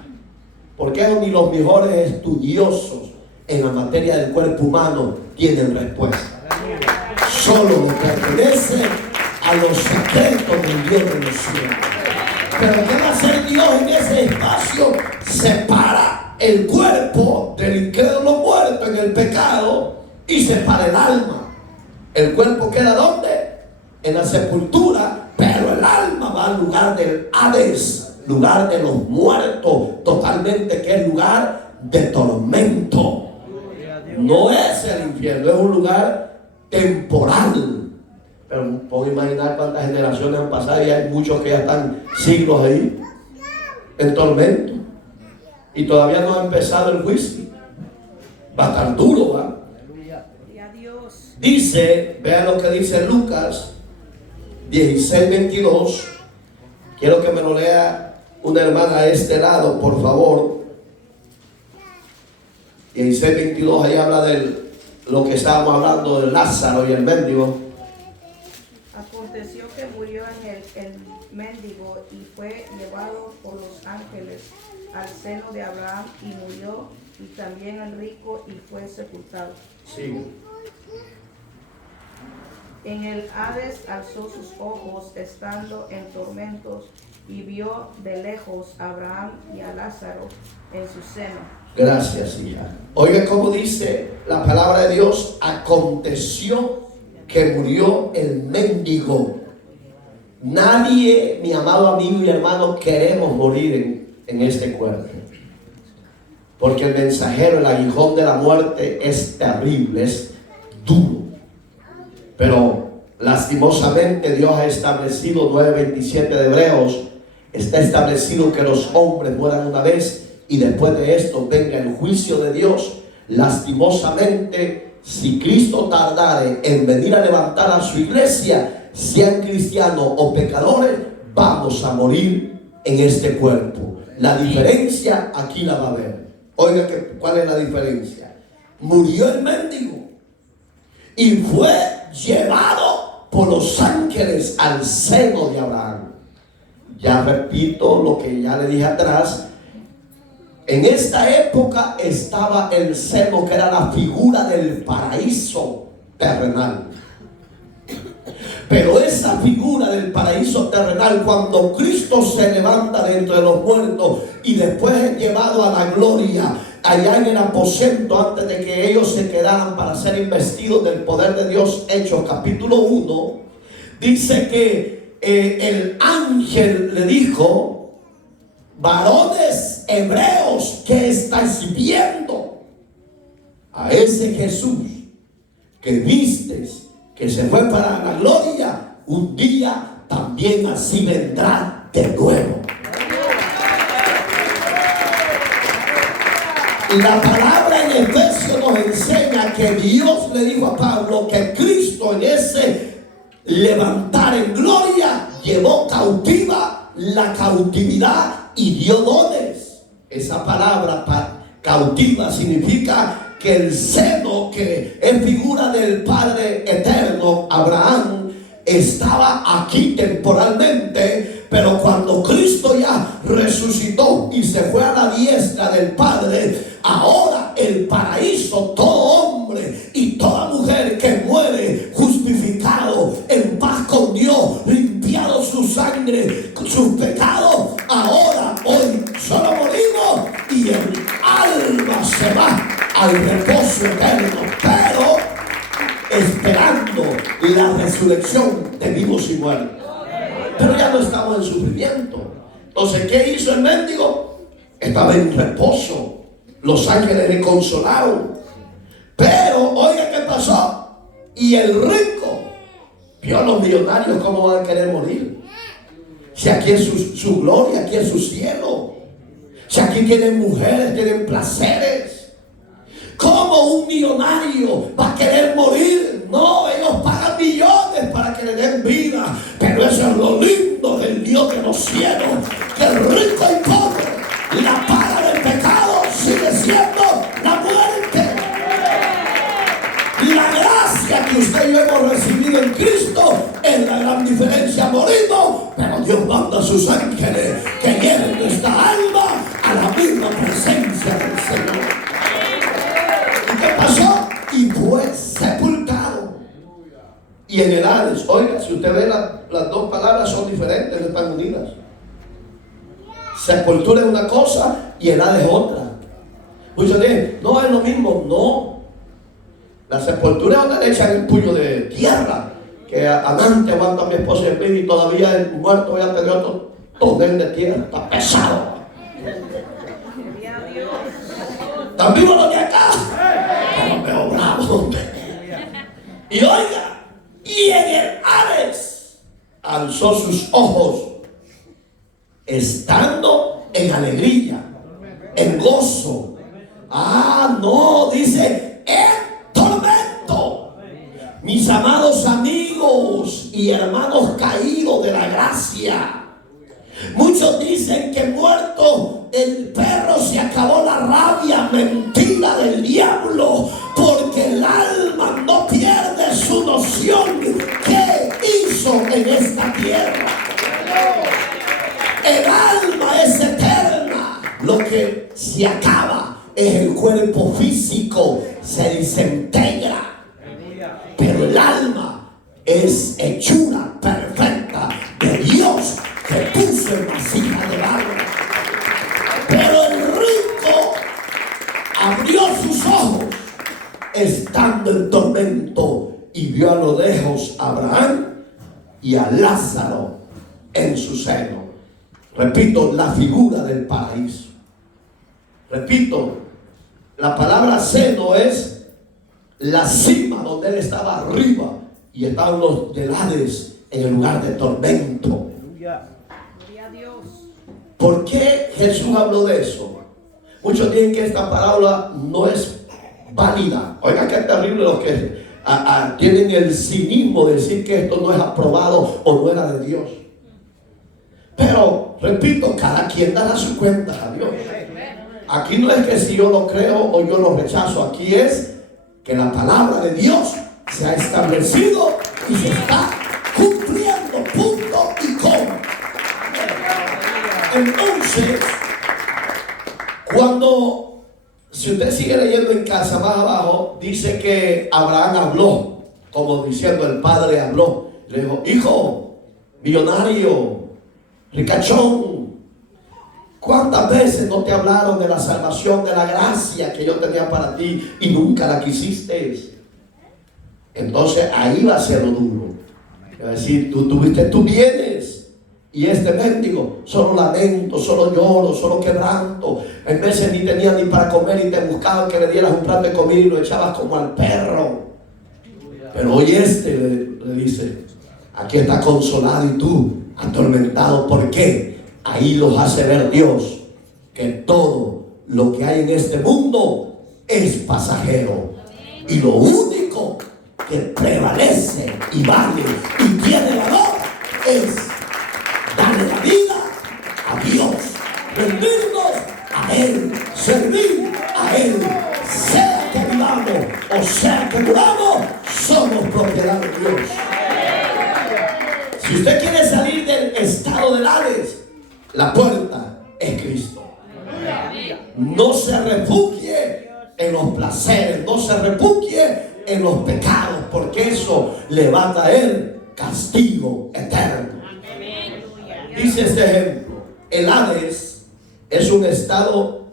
Porque eso ni los mejores estudiosos en la materia del cuerpo humano tienen respuesta. Solo le pertenece a los secretos del Dios de los cielos. Pero ¿qué va a hacer Dios en ese espacio? Separa el cuerpo del incrédulo muerto en el pecado y separa el alma. El cuerpo queda ¿dónde? En la sepultura, pero el alma va al lugar del Hades, lugar de los muertos, totalmente, que es lugar de tormento. No es el infierno, es un lugar temporal. Pero puedo imaginar cuántas generaciones han pasado y hay muchos que ya están siglos ahí en tormento, y todavía no ha empezado el juicio. Va a estar duro, ¿va? Dice, vean lo que dice Lucas 16:22. Quiero que me lo lea una hermana a este lado, por favor. 16:22, ahí habla de lo que estábamos hablando de Lázaro y el mendigo. Aconteció que murió el mendigo y fue llevado por los ángeles al seno de Abraham y murió, y también el rico y fue sepultado. Sí. En el Hades alzó sus ojos estando en tormentos y vio de lejos a Abraham y a Lázaro en su seno. Gracias, hija. Oiga cómo dice la palabra de Dios: aconteció que murió el mendigo. Nadie, mi amado amigo y hermano, queremos morir en este cuerpo, porque el mensajero, el aguijón de la muerte es terrible, es duro. Pero lastimosamente Dios ha establecido, 9:27 de Hebreos, está establecido que los hombres mueran una vez y después de esto venga el juicio de Dios. Lastimosamente, si Cristo tardare en venir a levantar a su iglesia, sean cristianos o pecadores, vamos a morir en este cuerpo. La diferencia aquí la va a ver. Oiga, ¿cuál es la diferencia? Murió el mendigo y fue llevado por los ángeles al seno de Abraham. Ya repito lo que ya le dije atrás. En esta época estaba el seno, que era la figura del paraíso terrenal. Pero esa figura del paraíso terrenal, cuando Cristo se levanta de entre los muertos y después es llevado a la gloria, allá en el aposento, antes de que ellos se quedaran para ser investidos del poder de Dios, Hechos capítulo 1, dice que el ángel le dijo: varones hebreos, ¿qué estáis viendo? A ese Jesús que vistes, que se fue para la gloria, un día también así vendrá de nuevo. La palabra en Efesios nos enseña que Dios le dijo a Pablo que Cristo, en ese levantar en gloria, llevó cautiva la cautividad y dio dones. Esa palabra cautiva significa que el seno, que es figura del Padre eterno, Abraham, estaba aquí temporalmente, pero cuando Cristo ya resucitó y se fue a la diestra del Padre, ahora el paraíso, todo hombre y toda mujer que muere justificado, en paz con Dios, limpiado su sangre, sus pecados, ahora, hoy, solo morimos y el alma se va al reposo eterno, pero esperando la resurrección de vivos y muertos. Pero ya no estamos en sufrimiento. Entonces, ¿qué hizo el mendigo? Estaba en reposo. Los ángeles le consolaron. Pero, oiga, ¿qué pasó? Y el rico vio a los millonarios cómo van a querer morir. Si aquí es su gloria, aquí es su cielo. Si aquí tienen mujeres, tienen placeres. ¿Cómo un millonario va a querer morir? No, ellos pagan millones para que le den vida. Pero eso es lo lindo del Dios de los cielos, que el rico y pobre, la paga del pecado sigue siendo la muerte. La gracia que usted y yo hemos recibido en Cristo es la gran diferencia. Morimos, pero Dios manda a sus ángeles que lleven nuestra alma a la misma presencia del Señor. ¿Qué pasó? Y fue sepultado. Y en el Hades, oiga, si usted ve las dos palabras son diferentes, no están unidas. Sepultura es una cosa y el Hades es otra. Muchos dicen, no es lo mismo. No. La sepultura es donde le echan el puño de tierra, que antes aguanta a mi esposa y el y todavía el muerto ya tenía otro tonel de tierra. Está pesado. ¿Están vivos los de acá? Como veo bravo. Y oiga, y en el Hades alzó sus ojos, estando en alegría, en gozo. Ah, no, dice, en tormento. Mis amados amigos y hermanos caídos de la gracia, muchos dicen que muertos el perro se acabó la rabia, mentira del diablo, porque el alma no pierde su noción qué hizo en esta tierra. El alma es eterna. Lo que se acaba es el cuerpo físico, se desintegra. Pero el alma es hechura perfecta de Dios que puso en vasija de barro. Pero el rico abrió sus ojos estando en tormento y vio a lo lejos a Abraham y a Lázaro en su seno. Repito, la figura del paraíso. Repito, la palabra seno es la cima donde él estaba arriba y estaban los del Hades en el lugar de tormento. Gloria a Dios. ¿Por qué Jesús habló de eso? Muchos dicen que esta parábola no es válida. Oigan qué terrible los que tienen el cinismo de decir que esto no es aprobado o no era de Dios. Pero, repito, cada quien dará su cuenta a Dios. Aquí no es que si yo lo creo o yo lo rechazo. Aquí es que la palabra de Dios se ha establecido y se está cumpliendo, punto y coma. Entonces, si usted sigue leyendo en casa más abajo, dice que Abraham habló, como diciendo el padre habló. Le dijo: hijo, millonario, ricachón, ¿cuántas veces no te hablaron de la salvación, de la gracia que yo tenía para ti y nunca la quisiste? Entonces ahí va a ser lo duro. Es decir, tú vienes y este mendigo solo lamento, solo lloro, solo quebranto. En veces ni tenía ni para comer y te buscaban que le dieras un plato de comida y lo echabas como al perro. Pero hoy le dice: aquí está consolado y tú atormentado. ¿Por qué? Ahí los hace ver Dios que todo lo que hay en este mundo es pasajero. Y lo único que prevalece y vale y tiene valor es darle la vida a Dios, rendirnos a Él, servir a Él. Sea que vivamos o sea que muramos, somos propiedad de Dios. Si usted quiere salir del estado del Hades, la puerta es Cristo. No se refugie en los placeres, no se refugie en los pecados, porque eso le va a traer castigo eterno. Dice este ejemplo: el Hades es un estado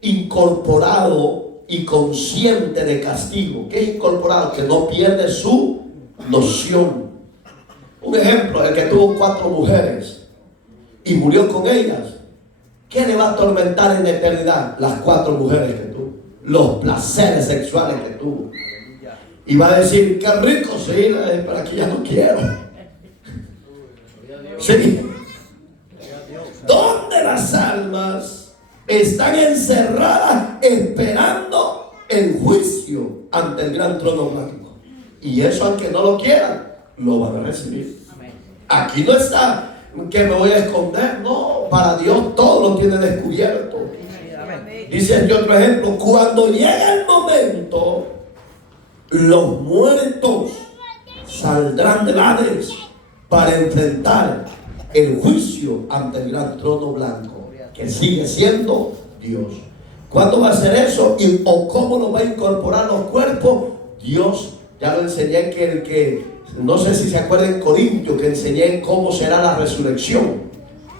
incorporado y consciente de castigo. ¿Qué es incorporado? Que no pierde su noción. Un ejemplo: el que tuvo 4 mujeres y murió con ellas, ¿qué le va a atormentar en la eternidad? Las 4 mujeres que tuvo, los placeres sexuales que tuvo. Y va a decir: qué rico, sí, pero aquí ya no quiero. Sí. ¿Dónde las almas están encerradas esperando el juicio ante el gran trono blanco? Y eso, aunque no lo quieran, lo van a recibir. Aquí no está que me voy a esconder. No, para Dios todo lo tiene descubierto. Dice este otro ejemplo: cuando llega el momento, los muertos saldrán del Hades para enfrentar el juicio ante el gran trono blanco, que sigue siendo Dios. ¿Cuándo va a hacer eso? ¿O cómo lo va a incorporar los cuerpos? Dios, ya lo enseñé, no sé si se acuerdan en Corintios, que enseñé cómo será la resurrección.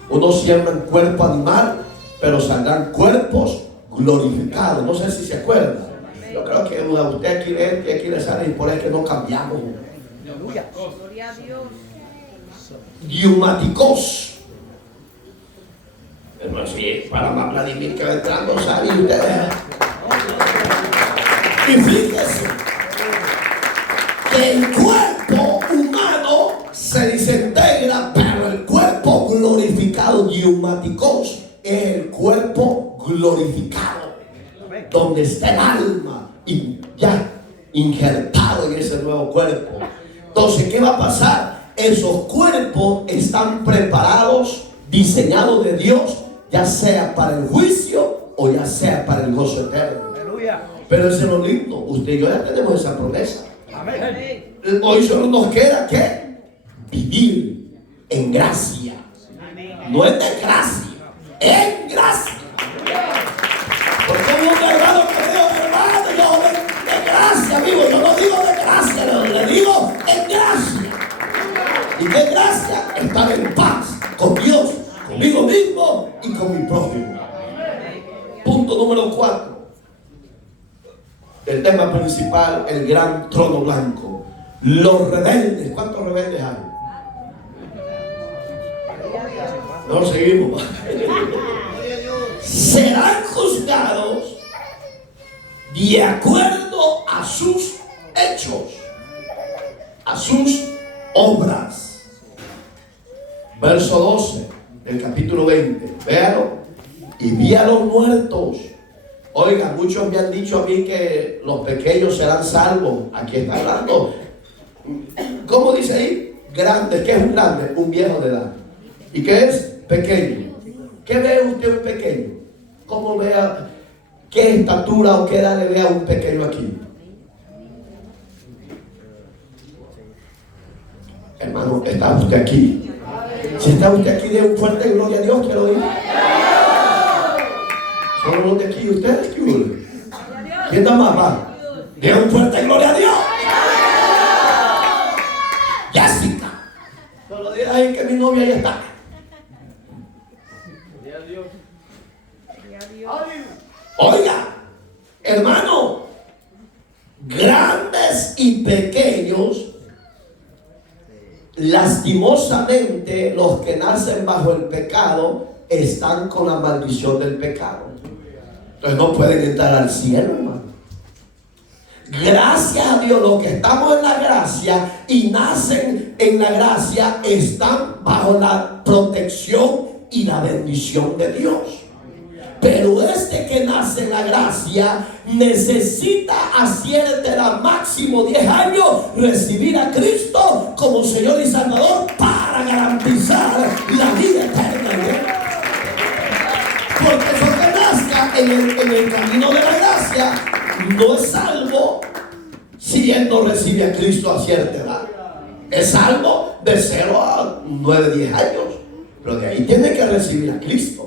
Uno siembra en cuerpo animal, pero saldrán cuerpos glorificados. No sé si se acuerdan. Yo creo que usted aquí le sale y por eso que no cambiamos. Gloria a Dios. Diumáticos. Pero así, para más Vladimir que va entrando, sale y usted deja. Y fíjese que el cuerpo humano se desintegra, pero el cuerpo glorificado, diumáticos, es el cuerpo glorificado, donde está el alma y ya injertado en ese nuevo cuerpo. Entonces, ¿qué va a pasar? Esos cuerpos están preparados, diseñados de Dios ya sea para el juicio o ya sea para el gozo eterno. Pero eso es lo lindo, usted y yo ya tenemos esa promesa. Hoy solo nos queda ¿qué? Vivir en gracia. No es de gracia, en gracia. Porque hay un hermano que digo, hermano, yo de gracia vivo. Yo no digo de gracia, le digo en gracia. Y de gracia estar en paz con Dios, conmigo mismo y con mi prójimo. Punto número 4. El tema principal, el gran trono blanco. Los rebeldes. ¿Cuántos rebeldes hay? No, seguimos. Serán juzgados de acuerdo a sus hechos, a sus obras. Verso 12 del capítulo 20. Véalo. Y vi a los muertos. Oiga, muchos me han dicho a mí que los pequeños serán salvos. Aquí está hablando. ¿Cómo dice ahí? Grande. ¿Qué es un grande? Un viejo de edad. ¿Y qué es? Pequeño. ¿Qué ve usted un pequeño? ¿Cómo vea? ¿Qué estatura o qué edad le ve a un pequeño aquí? Hermano, ¿está usted aquí? Si está usted aquí, de un fuerte gloria a Dios, quiero oír. Solo los de aquí, ustedes, ¿qué hubo? ¿Quién está más va? De un fuerte gloria a Dios. Jessica. Solo diga ahí que mi novia ya está. Oiga, hermano, grandes y pequeños, lastimosamente los que nacen bajo el pecado están con la maldición del pecado. Entonces no pueden entrar al cielo, hermano. Gracias a Dios, los que estamos en la gracia y nacen en la gracia están bajo la protección y la bendición de Dios. Pero este que nace en la gracia necesita a cierta edad, máximo 10 años, recibir a Cristo como Señor y Salvador para garantizar la vida eterna. Porque eso que nazca en el camino de la gracia no es salvo si él no recibe a Cristo a cierta edad. Es salvo de 0 a 9, 10 años. Pero de ahí tiene que recibir a Cristo.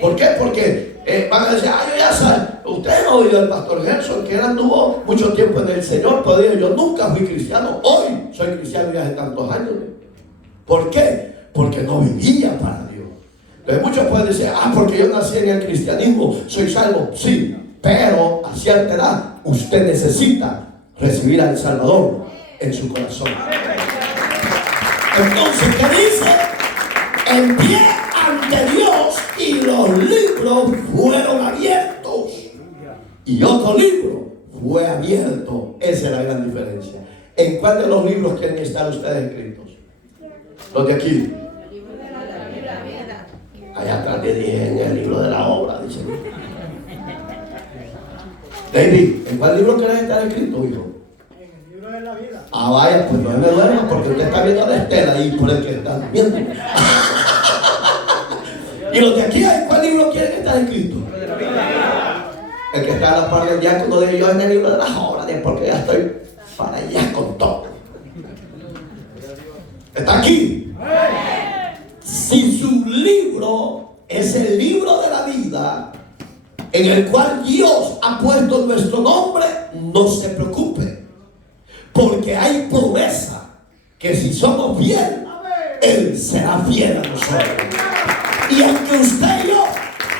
¿Por qué? Porque van a decir, yo ya sé, usted no ha oído al pastor Gerson, que él anduvo mucho tiempo en el Señor, pero yo nunca fui cristiano, hoy soy cristiano ya hace tantos años. ¿Por qué? Porque no vivía para Dios. Entonces muchos pueden decir, porque yo nací en el cristianismo, soy salvo. Sí, pero a cierta edad usted necesita recibir al Salvador en su corazón. Entonces, ¿qué dice? En pie ante Dios, y los libros fueron abiertos y otro libro fue abierto. Esa es la gran diferencia. ¿En cuál de los libros quieren estar ustedes escritos? Los de aquí. Allá atrás te dije, en el libro de la obra, dice. David, ¿en cuál libro quieres estar escrito, hijo? En el libro de la vida. Vaya, pues no me duerma porque usted está viendo la estela ahí por el que está viendo. Y los de aquí, ¿en cuál libro quieren estar escritos? El que está a la par del diácono de Dios en el libro de las obras, porque ya estoy para allá con todo. Está aquí. Si su libro es el libro de la vida, en el cual Dios ha puesto nuestro nombre, no se preocupe, porque hay promesa que si somos fieles, Él será fiel a nosotros. Y aunque usted y yo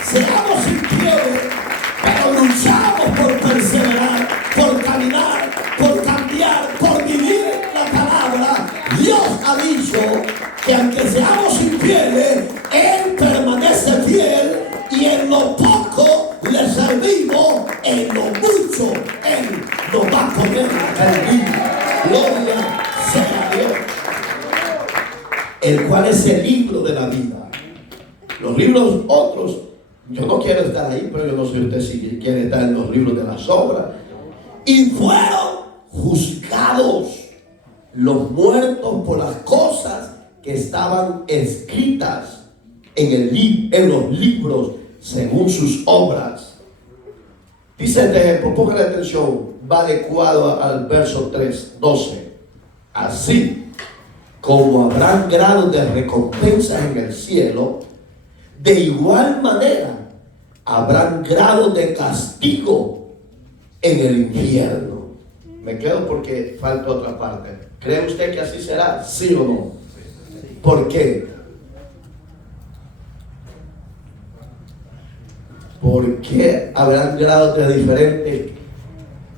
seamos infieles, pero luchamos por perseverar, por caminar, por cambiar, por vivir la palabra, Dios ha dicho que aunque seamos infieles, Él permanece fiel, y en lo poco le servimos, en lo mucho Él nos va a poner a servir. Gloria sea a Dios. El cual es el libro de la vida. Los libros otros, yo no quiero estar ahí, pero yo no sé usted si quiere estar en los libros de las obras. Y fueron juzgados los muertos por las cosas que estaban escritas en los libros según sus obras. Dice este ejemplo, póngale atención, va adecuado al verso 3:12. Así como habrán grados de recompensas en el cielo, de igual manera habrán grados de castigo en el infierno. Me quedo porque falta otra parte. ¿Cree usted que así será? ¿Sí o no? ¿Por qué? ¿Por qué habrán grados de diferentes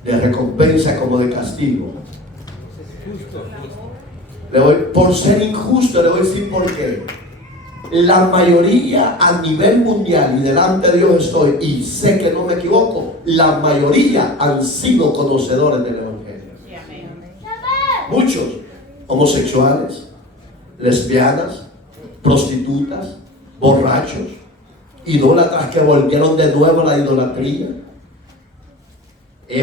de recompensa como de castigo? Por ser injusto, le voy a decir por qué. La mayoría a nivel mundial, y delante de Dios estoy, y sé que no me equivoco, la mayoría han sido conocedores del Evangelio. Muchos homosexuales, lesbianas, prostitutas, borrachos, idólatras que volvieron de nuevo a la idolatría,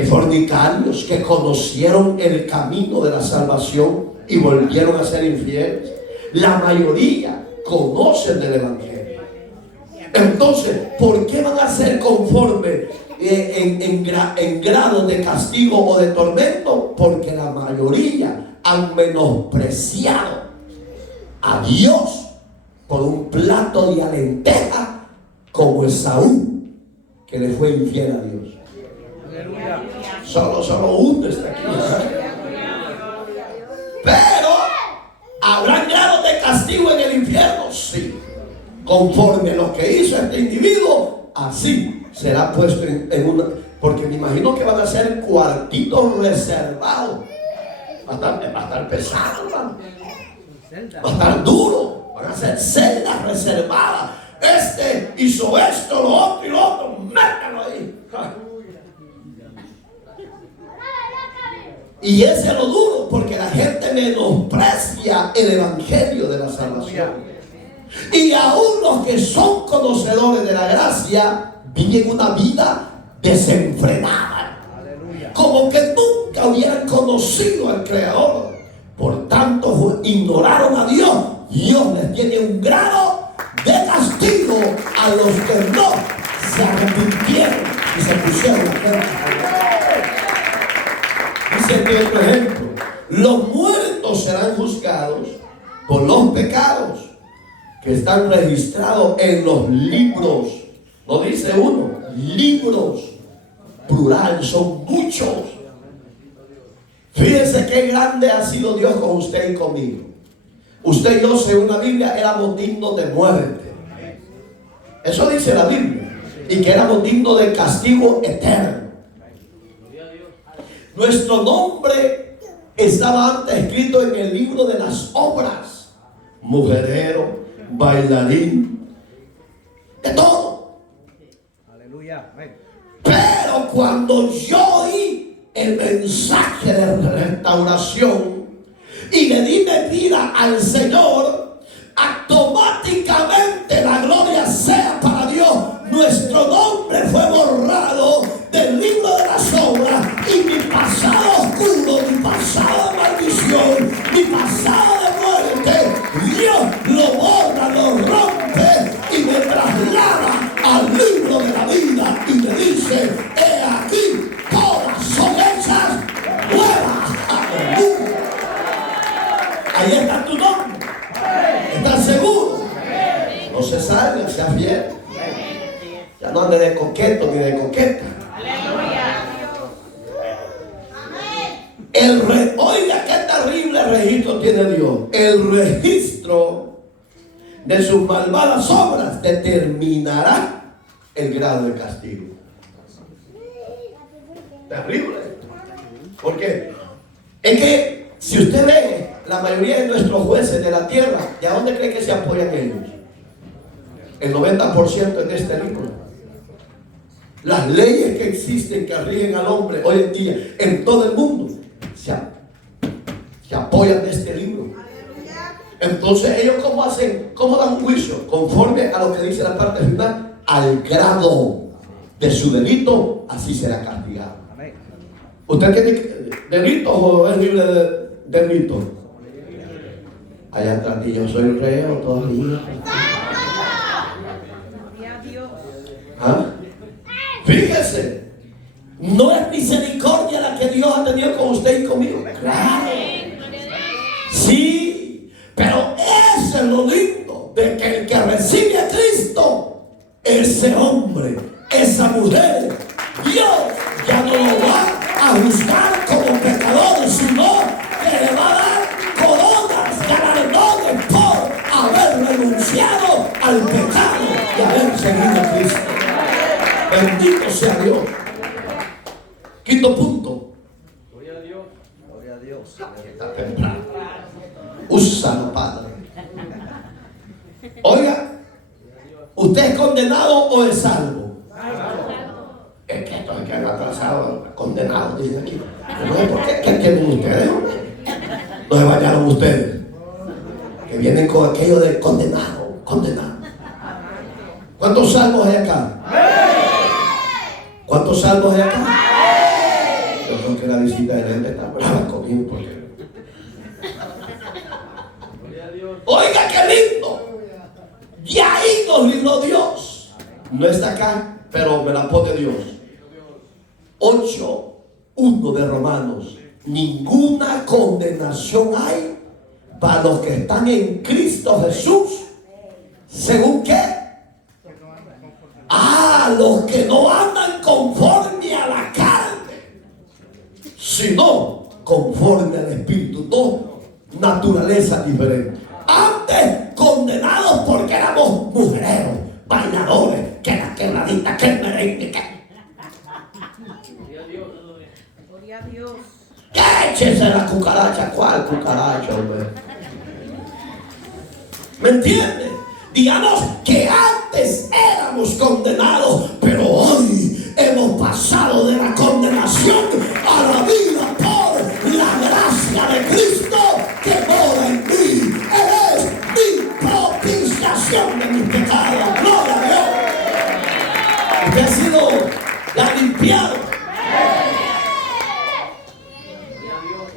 fornicarios que conocieron el camino de la salvación y volvieron a ser infieles. La mayoría conocen del Evangelio. Entonces, ¿por qué van a ser conforme en grado de castigo o de tormento? Porque la mayoría han menospreciado a Dios por un plato de lenteja, como Esaú, que le fue infiel a Dios. Solo uno está aquí. Pero ¿habrán grados de castigo en el infierno? Sí. Conforme a lo que hizo este individuo, así será puesto en una. Porque me imagino que van a ser cuartitos reservados. Va a estar pesado, hermano. Va a estar duro. Van a ser celdas reservadas. Este hizo esto, lo otro y lo otro. Métalo ahí. Y ese es lo duro, porque la gente menosprecia el evangelio de la salvación. Y aún los que son conocedores de la gracia viven una vida desenfrenada, como que nunca hubieran conocido al Creador. Por tanto, ignoraron a Dios. Dios les tiene un grado de castigo a los que no se arrepintieron y se pusieron a hacer. Dice que otro ejemplo: los muertos serán juzgados por los pecados que están registrados en los libros. No dice uno, libros, plural, son muchos. Fíjense qué grande ha sido Dios con usted y conmigo. Usted y yo, según la Biblia, éramos dignos de muerte. Eso dice la Biblia. Y que éramos dignos de castigo eterno. Nuestro nombre estaba antes escrito en el libro de las obras. Mujerero, bailarín, de todo. Aleluya. Pero cuando yo oí el mensaje de restauración y le di mi vida al Señor, automáticamente la gloria sea para Dios. Nuestro nombre fue borrado del libro de las obras, y mi pasado oscuro, mi pasado de maldición, mi pasado de muerte, Dios lo borra, lo rompe y me traslada al libro de la vida y me dice: he aquí, todas son hechas nuevas. ¡Aleluya! Ahí está tu nombre. ¿Estás seguro? No se salga, sea fiel. Ya no ande de coqueto ni de coqueta. Oiga, qué terrible registro tiene Dios. El registro de sus malvadas obras determinará el grado de castigo. Terrible. ¿Por qué? Es que si usted ve la mayoría de nuestros jueces de la tierra, ¿de a dónde cree que se apoyan ellos? El 90% en este libro. Las leyes que existen, que rigen al hombre hoy en día en todo el mundo, se apoyan de este libro. Entonces ellos ¿cómo hacen? ¿Cómo dan un juicio? Conforme a lo que dice la parte final, al grado de su delito, así será castigado. ¿Usted tiene delitos o es libre de delitos? Allá atrás, y yo soy reo todavía. conmigo? Claro. Sí, pero eso es lo lindo de que el que recibe a Cristo, ese hombre, esa mujer, Dios ya no lo va a juzgar como pecador, sino que le va a dar coronas, galardones por haber renunciado al pecado y haber seguido a Cristo. Bendito sea Dios. Quinto punto. Gloria a Dios. Gloria a Dios. Está temprano. Úsalo, Padre. Oiga, ¿usted es condenado o es salvo? Es que estos que han atrasado, condenados, dicen aquí. No sé por qué, ¿qué tienen ustedes? No se bañaron ustedes. Que vienen con aquello de condenado, condenado. ¿Cuántos salvos hay acá? ¿Cuántos salvos hay acá? Yo creo que la visita de la gente está brava conmigo porque... Oiga, qué lindo. Y ahí nos libró Dios. No está acá, pero me la pone Dios. 8:1 de Romanos. Ninguna condenación hay para los que están en Cristo Jesús. ¿Según qué? Los que no andan conforme a la carne, sino conforme al Espíritu. Dos naturalezas diferentes. Antes condenados porque éramos mujeres, bailadores, que la quebradita, que el merengue, que... Gloria a Dios. Échese la cucaracha. ¿Cuál cucaracha, hombre? ¿Me entiende? Digamos que antes éramos condenados, pero hoy hemos pasado de la condenación a la vida por la gracia de Cristo que mora en mí. Él es mi propiciación de mis pecados. Gloria a Dios. Usted ha sido limpiado.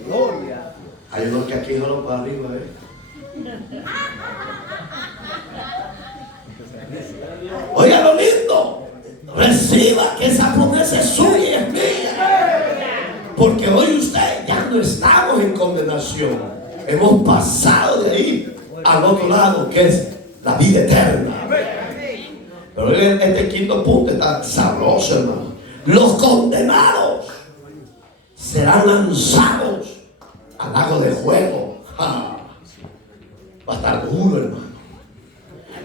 Gloria. Hay unos que aquí solo para arriba, Oiga lo lindo. Reciba que esa promesa es suya y es mía. Porque hoy usted ya no estamos en condenación. Hemos pasado de ahí al otro lado, que es la vida eterna. Pero este quinto punto está sabroso, hermano. Los condenados serán lanzados al lago de fuego. Va a estar duro, hermano.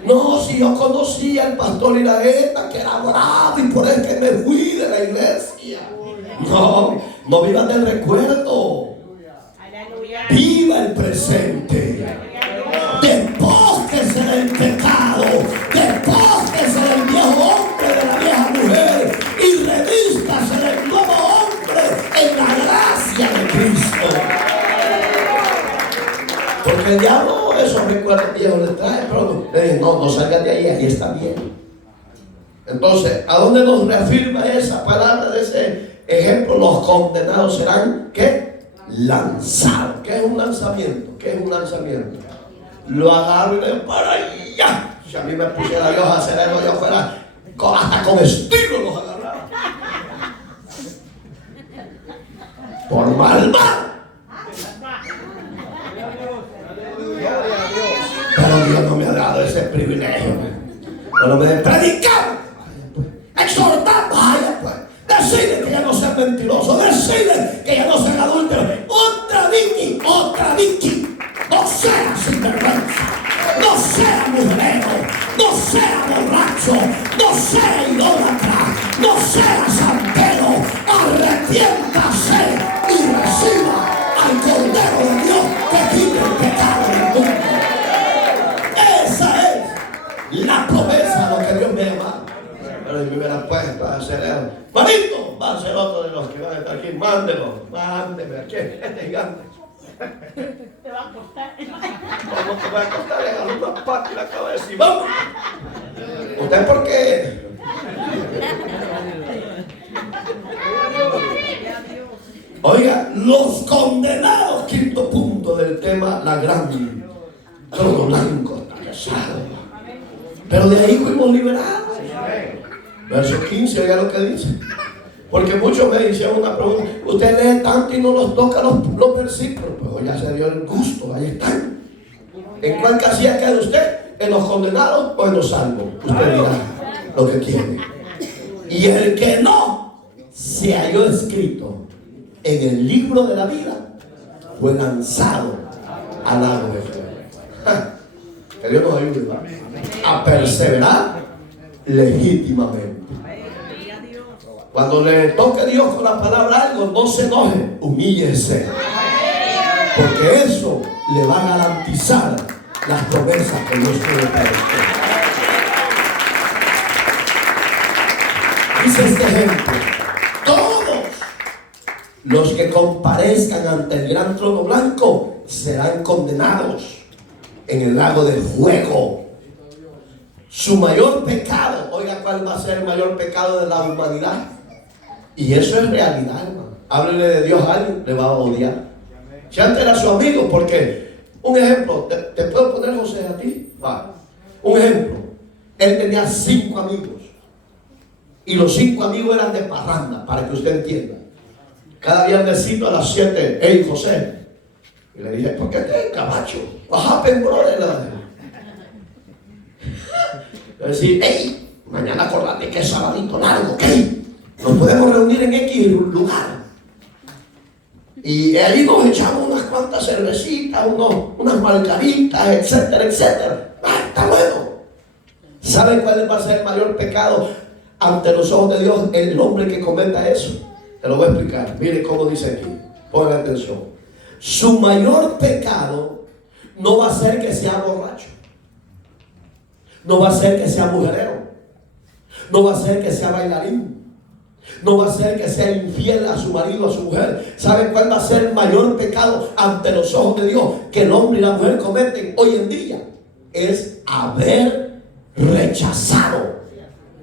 No, si yo conocía al pastor Iraeta, que era bravo, y por eso que me fui de la iglesia. No vivan del recuerdo. Viva el presente. Despójese del pecado. Despójese del viejo hombre, de la vieja mujer, y revístase del nuevo hombre en la gracia de Cristo. Porque el diablo esos recuerdos viejos le trae, pero le dije, no salgas de ahí está bien. Entonces, ¿a dónde nos reafirma esa palabra de ese ejemplo? Los condenados serán, ¿qué? Lanzados. ¿Qué es un lanzamiento? ¿Qué es un lanzamiento? Lo agarro y le para allá. Si a mí me pusiera Dios a hacer eso, yo fuera hasta con estilo los agarraba. Por mal. Pero Dios no me ha dado ese privilegio. Pero me de predicar, exhortar, vaya pues. Decirle que ya no sean mentirosos, decirle que ya no sean adúlteros. Otra Vicky, no sea sinvergüenza, no sea mujerero, no sea borracho, no sea idólatra, no sea santero. Arrepiéntase y reciba al Cordero de Dios que quita el pecado del mundo. Esa es la promesa a lo que Dios me llama. Pero si me hubieran puesto a hacer eso, Marito, va a ser otro de los que van a estar aquí. Mándeme aquí, este gigante. Te va a costar. ¿Cómo te va a costar? Le agarró una pata y la cabeza y vamos. ¿Usted por qué? Oiga, los condenados, quinto punto del tema, la gran trono blanco está pesado. Pero de ahí fuimos liberados. Verso 15, oiga lo que dice. Porque muchos me hicieron una pregunta, usted lee tanto y no los toca los versículos. Pues ya se dio el gusto, ahí están. ¿En cuál casilla queda usted? ¿En los condenados o en los salvos? Usted dirá lo que quiere. Y el que no se halló escrito en el libro de la vida fue lanzado al lago de fuego. Que Dios nos ayude, ¿verdad?, a perseverar legítimamente. Cuando le toque Dios con la palabra algo, no se enoje, humíllese, porque eso le va a garantizar las promesas que Dios tiene para usted. Dice este ejemplo: todos los que comparezcan ante el gran trono blanco serán condenados en el lago de fuego. Su mayor pecado, oiga, ¿cuál va a ser el mayor pecado de la humanidad? Y eso es realidad, hermano. Háblele de Dios a alguien, le va a odiar. Si antes era su amigo, porque, un ejemplo, ¿te puedo poner José a ti? Va. Un ejemplo, él tenía 5 amigos. Y los 5 amigos eran de parranda, para que usted entienda. Cada viernesito a las 7, hey José. Y le dije, ¿por qué te cabacho? What happened, brother? Le decía, hey, mañana acordate que es sabadito largo, ¿ok? Nos podemos reunir en X lugar. Y ahí nos echamos unas cuantas cervecitas, unas margaritas, etcétera, etcétera. Está bueno. ¿Saben cuál va a ser el mayor pecado ante los ojos de Dios? El hombre que cometa eso. Te lo voy a explicar. Mire cómo dice aquí. Pongan atención. Su mayor pecado no va a ser que sea borracho. No va a ser que sea mujerero. No va a ser que sea bailarín. No va a ser que sea infiel a su marido o a su mujer. ¿Saben cuál va a ser el mayor pecado ante los ojos de Dios que el hombre y la mujer cometen hoy en día? Es haber rechazado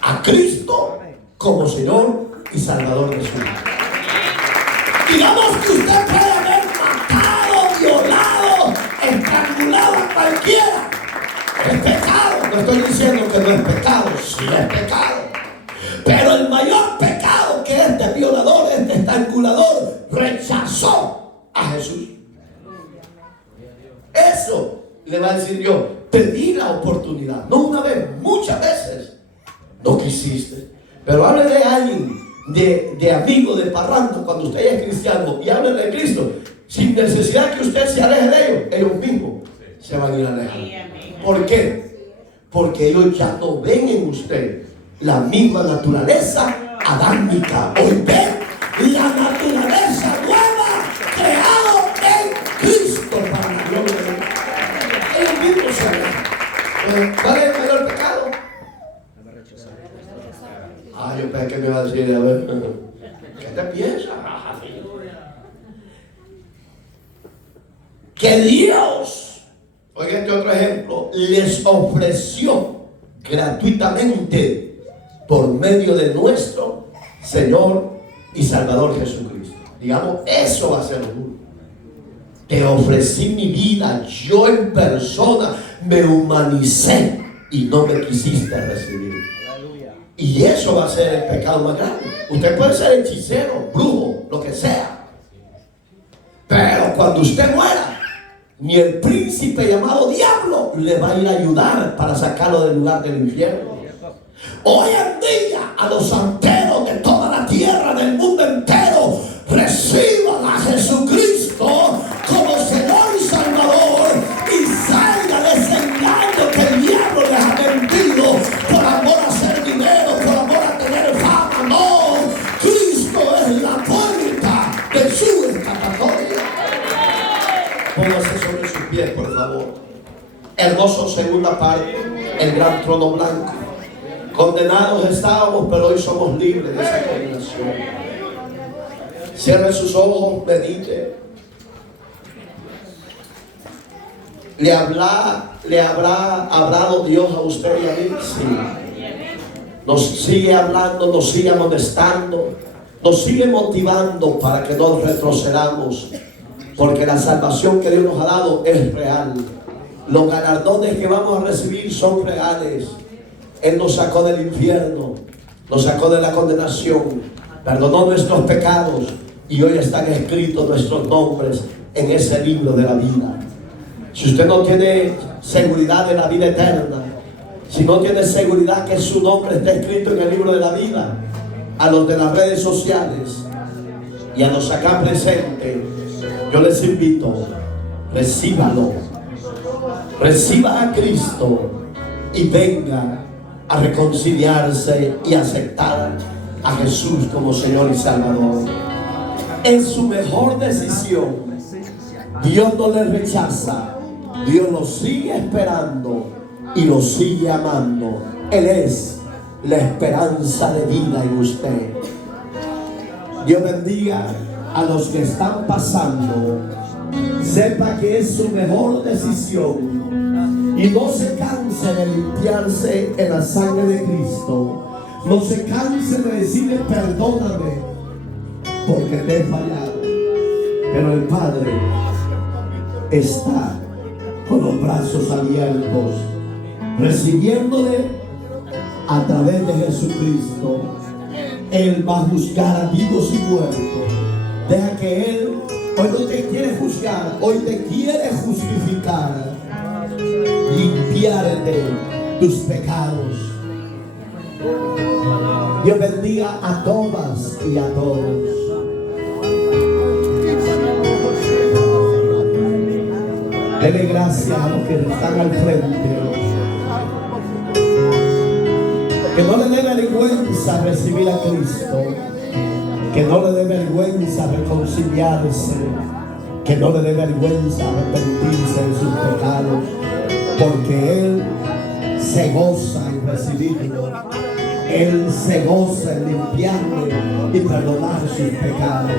a Cristo como Señor y Salvador de su vida. Digamos que usted puede haber matado, violado, estrangulado a cualquiera. Es pecado. No estoy diciendo que no es pecado, sí es pecado. Pero el mayor pecado que este violador, este estrangulador, rechazó a Jesús. Eso le va a decir Dios. Te di la oportunidad, no una vez, muchas veces. No quisiste. Pero háblele a alguien de amigo, de parrando, cuando usted es cristiano, y háblele de Cristo, sin necesidad que usted se aleje de ellos mismos se van a ir alejando. ¿Por qué? Porque ellos ya no ven en usted la misma naturaleza adámica. Hoy ven la naturaleza nueva creada en Cristo para la gloria de Dios. Ellos mismos se ven. ¿Cuál es el mayor pecado? Yo pensé que me iba a decir, a ver, ¿qué te piensas? Que Dios, oiga este otro ejemplo, les ofreció gratuitamente por medio de nuestro Señor y Salvador Jesucristo. Digamos, eso va a ser orgullo. Te ofrecí mi vida, yo en persona me humanicé y no me quisiste recibir. Y eso va a ser el pecado más grande. Usted puede ser hechicero, brujo, lo que sea. Pero cuando usted muera, ni el príncipe llamado diablo le va a ir a ayudar para sacarlo del lugar del infierno. Hoy en día, a los santeros de toda la tierra, del mundo entero, reciban a Jesucristo como Señor y Salvador y salga de ese engaño que el diablo les ha mentido por amor a hacer dinero, por amor a tener fama. No, Cristo es la puerta de su escapatoria. Póngase sobre sus pies, por favor. Hermoso, segunda parte, el gran trono blanco. Condenados estábamos, pero hoy somos libres de esa condenación. Cierre sus ojos, medite. ¿Le habrá hablado Dios a usted y a mí? Sí. Nos sigue hablando, nos sigue amonestando, nos sigue motivando para que no retrocedamos, porque la salvación que Dios nos ha dado es real. Los galardones que vamos a recibir son reales. Él nos sacó del infierno, nos sacó de la condenación perdonó nuestros pecados y hoy están escritos nuestros nombres en ese libro de la vida. Si usted no tiene seguridad de la vida eterna, si no tiene seguridad que su nombre está escrito en el libro de la vida, a los de las redes sociales y a los acá presentes, yo les invito, recíbalo, reciba a Cristo y venga a reconciliarse y aceptar a Jesús como Señor y Salvador. Es su mejor decisión. Dios no le rechaza, Dios lo sigue esperando y lo sigue amando. Él es la esperanza de vida en usted. Dios bendiga a los que están pasando. Sepa que es su mejor decisión y no se canse de limpiarse en la sangre de Cristo. No se canse de decirle perdóname porque te he fallado. Pero el Padre está con los brazos abiertos, recibiéndole a través de Jesucristo. Él va a juzgar a vivos y muertos. Deja que Él hoy no te quiere juzgar, hoy te quiere justificar, limpiarte tus pecados. Dios bendiga a todas y a todos. Dele gracias a los que están al frente. Que no le dé vergüenza recibir a Cristo. Que no le dé vergüenza reconciliarse. Que no le dé vergüenza arrepentirse de sus pecados. Porque Él se goza en recibirlo. Él se goza en limpiarle y perdonar sus pecados.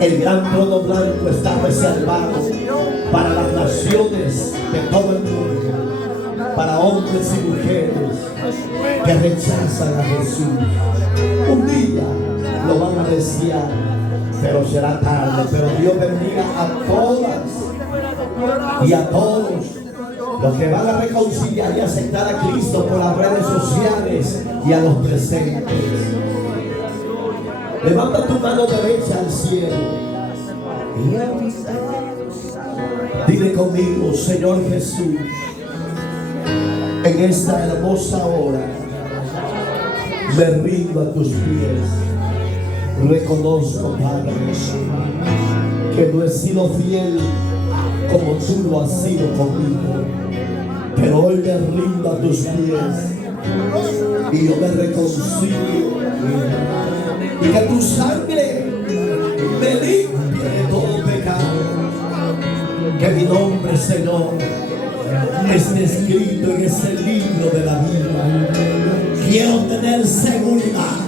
El gran trono blanco está reservado para las naciones de todo el mundo, para hombres y mujeres que rechazan a Jesús. Un día lo van a desear, pero será tarde. Pero Dios bendiga a todas y a todos los que van a reconciliar y aceptar a Cristo por las redes sociales y a los presentes. Levanta tu mano derecha al cielo. Dile conmigo, Señor Jesús, en esta hermosa hora me rindo a tus pies. Reconozco, Padre, que no he sido fiel como tú lo has sido conmigo, pero hoy me rindo a tus pies y yo me reconcilio, y que tu sangre me limpie de todo pecado. Que mi nombre, Señor, esté escrito en ese libro de la vida. Quiero tener seguridad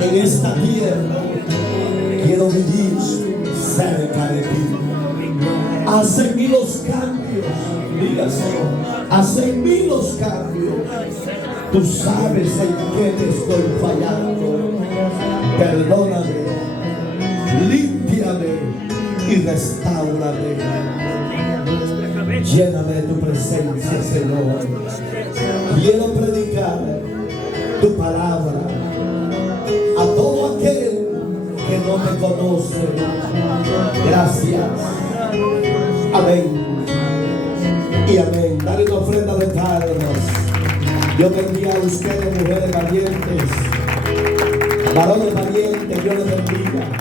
en esta tierra. Quiero vivir cerca de ti. Haz en mí los cambios. Diga, Señor, haz en mí los cambios. Tú sabes en qué te estoy fallando. Perdóname, límpiame y restáurame. Lléname de tu presencia, Señor. Quiero predicar tu palabra a todo aquel que no te conoce. Gracias. Amén y amén. Dale una ofrenda de palmas. Dios bendiga a ustedes, mujeres valientes, varones valientes. Dios les bendiga.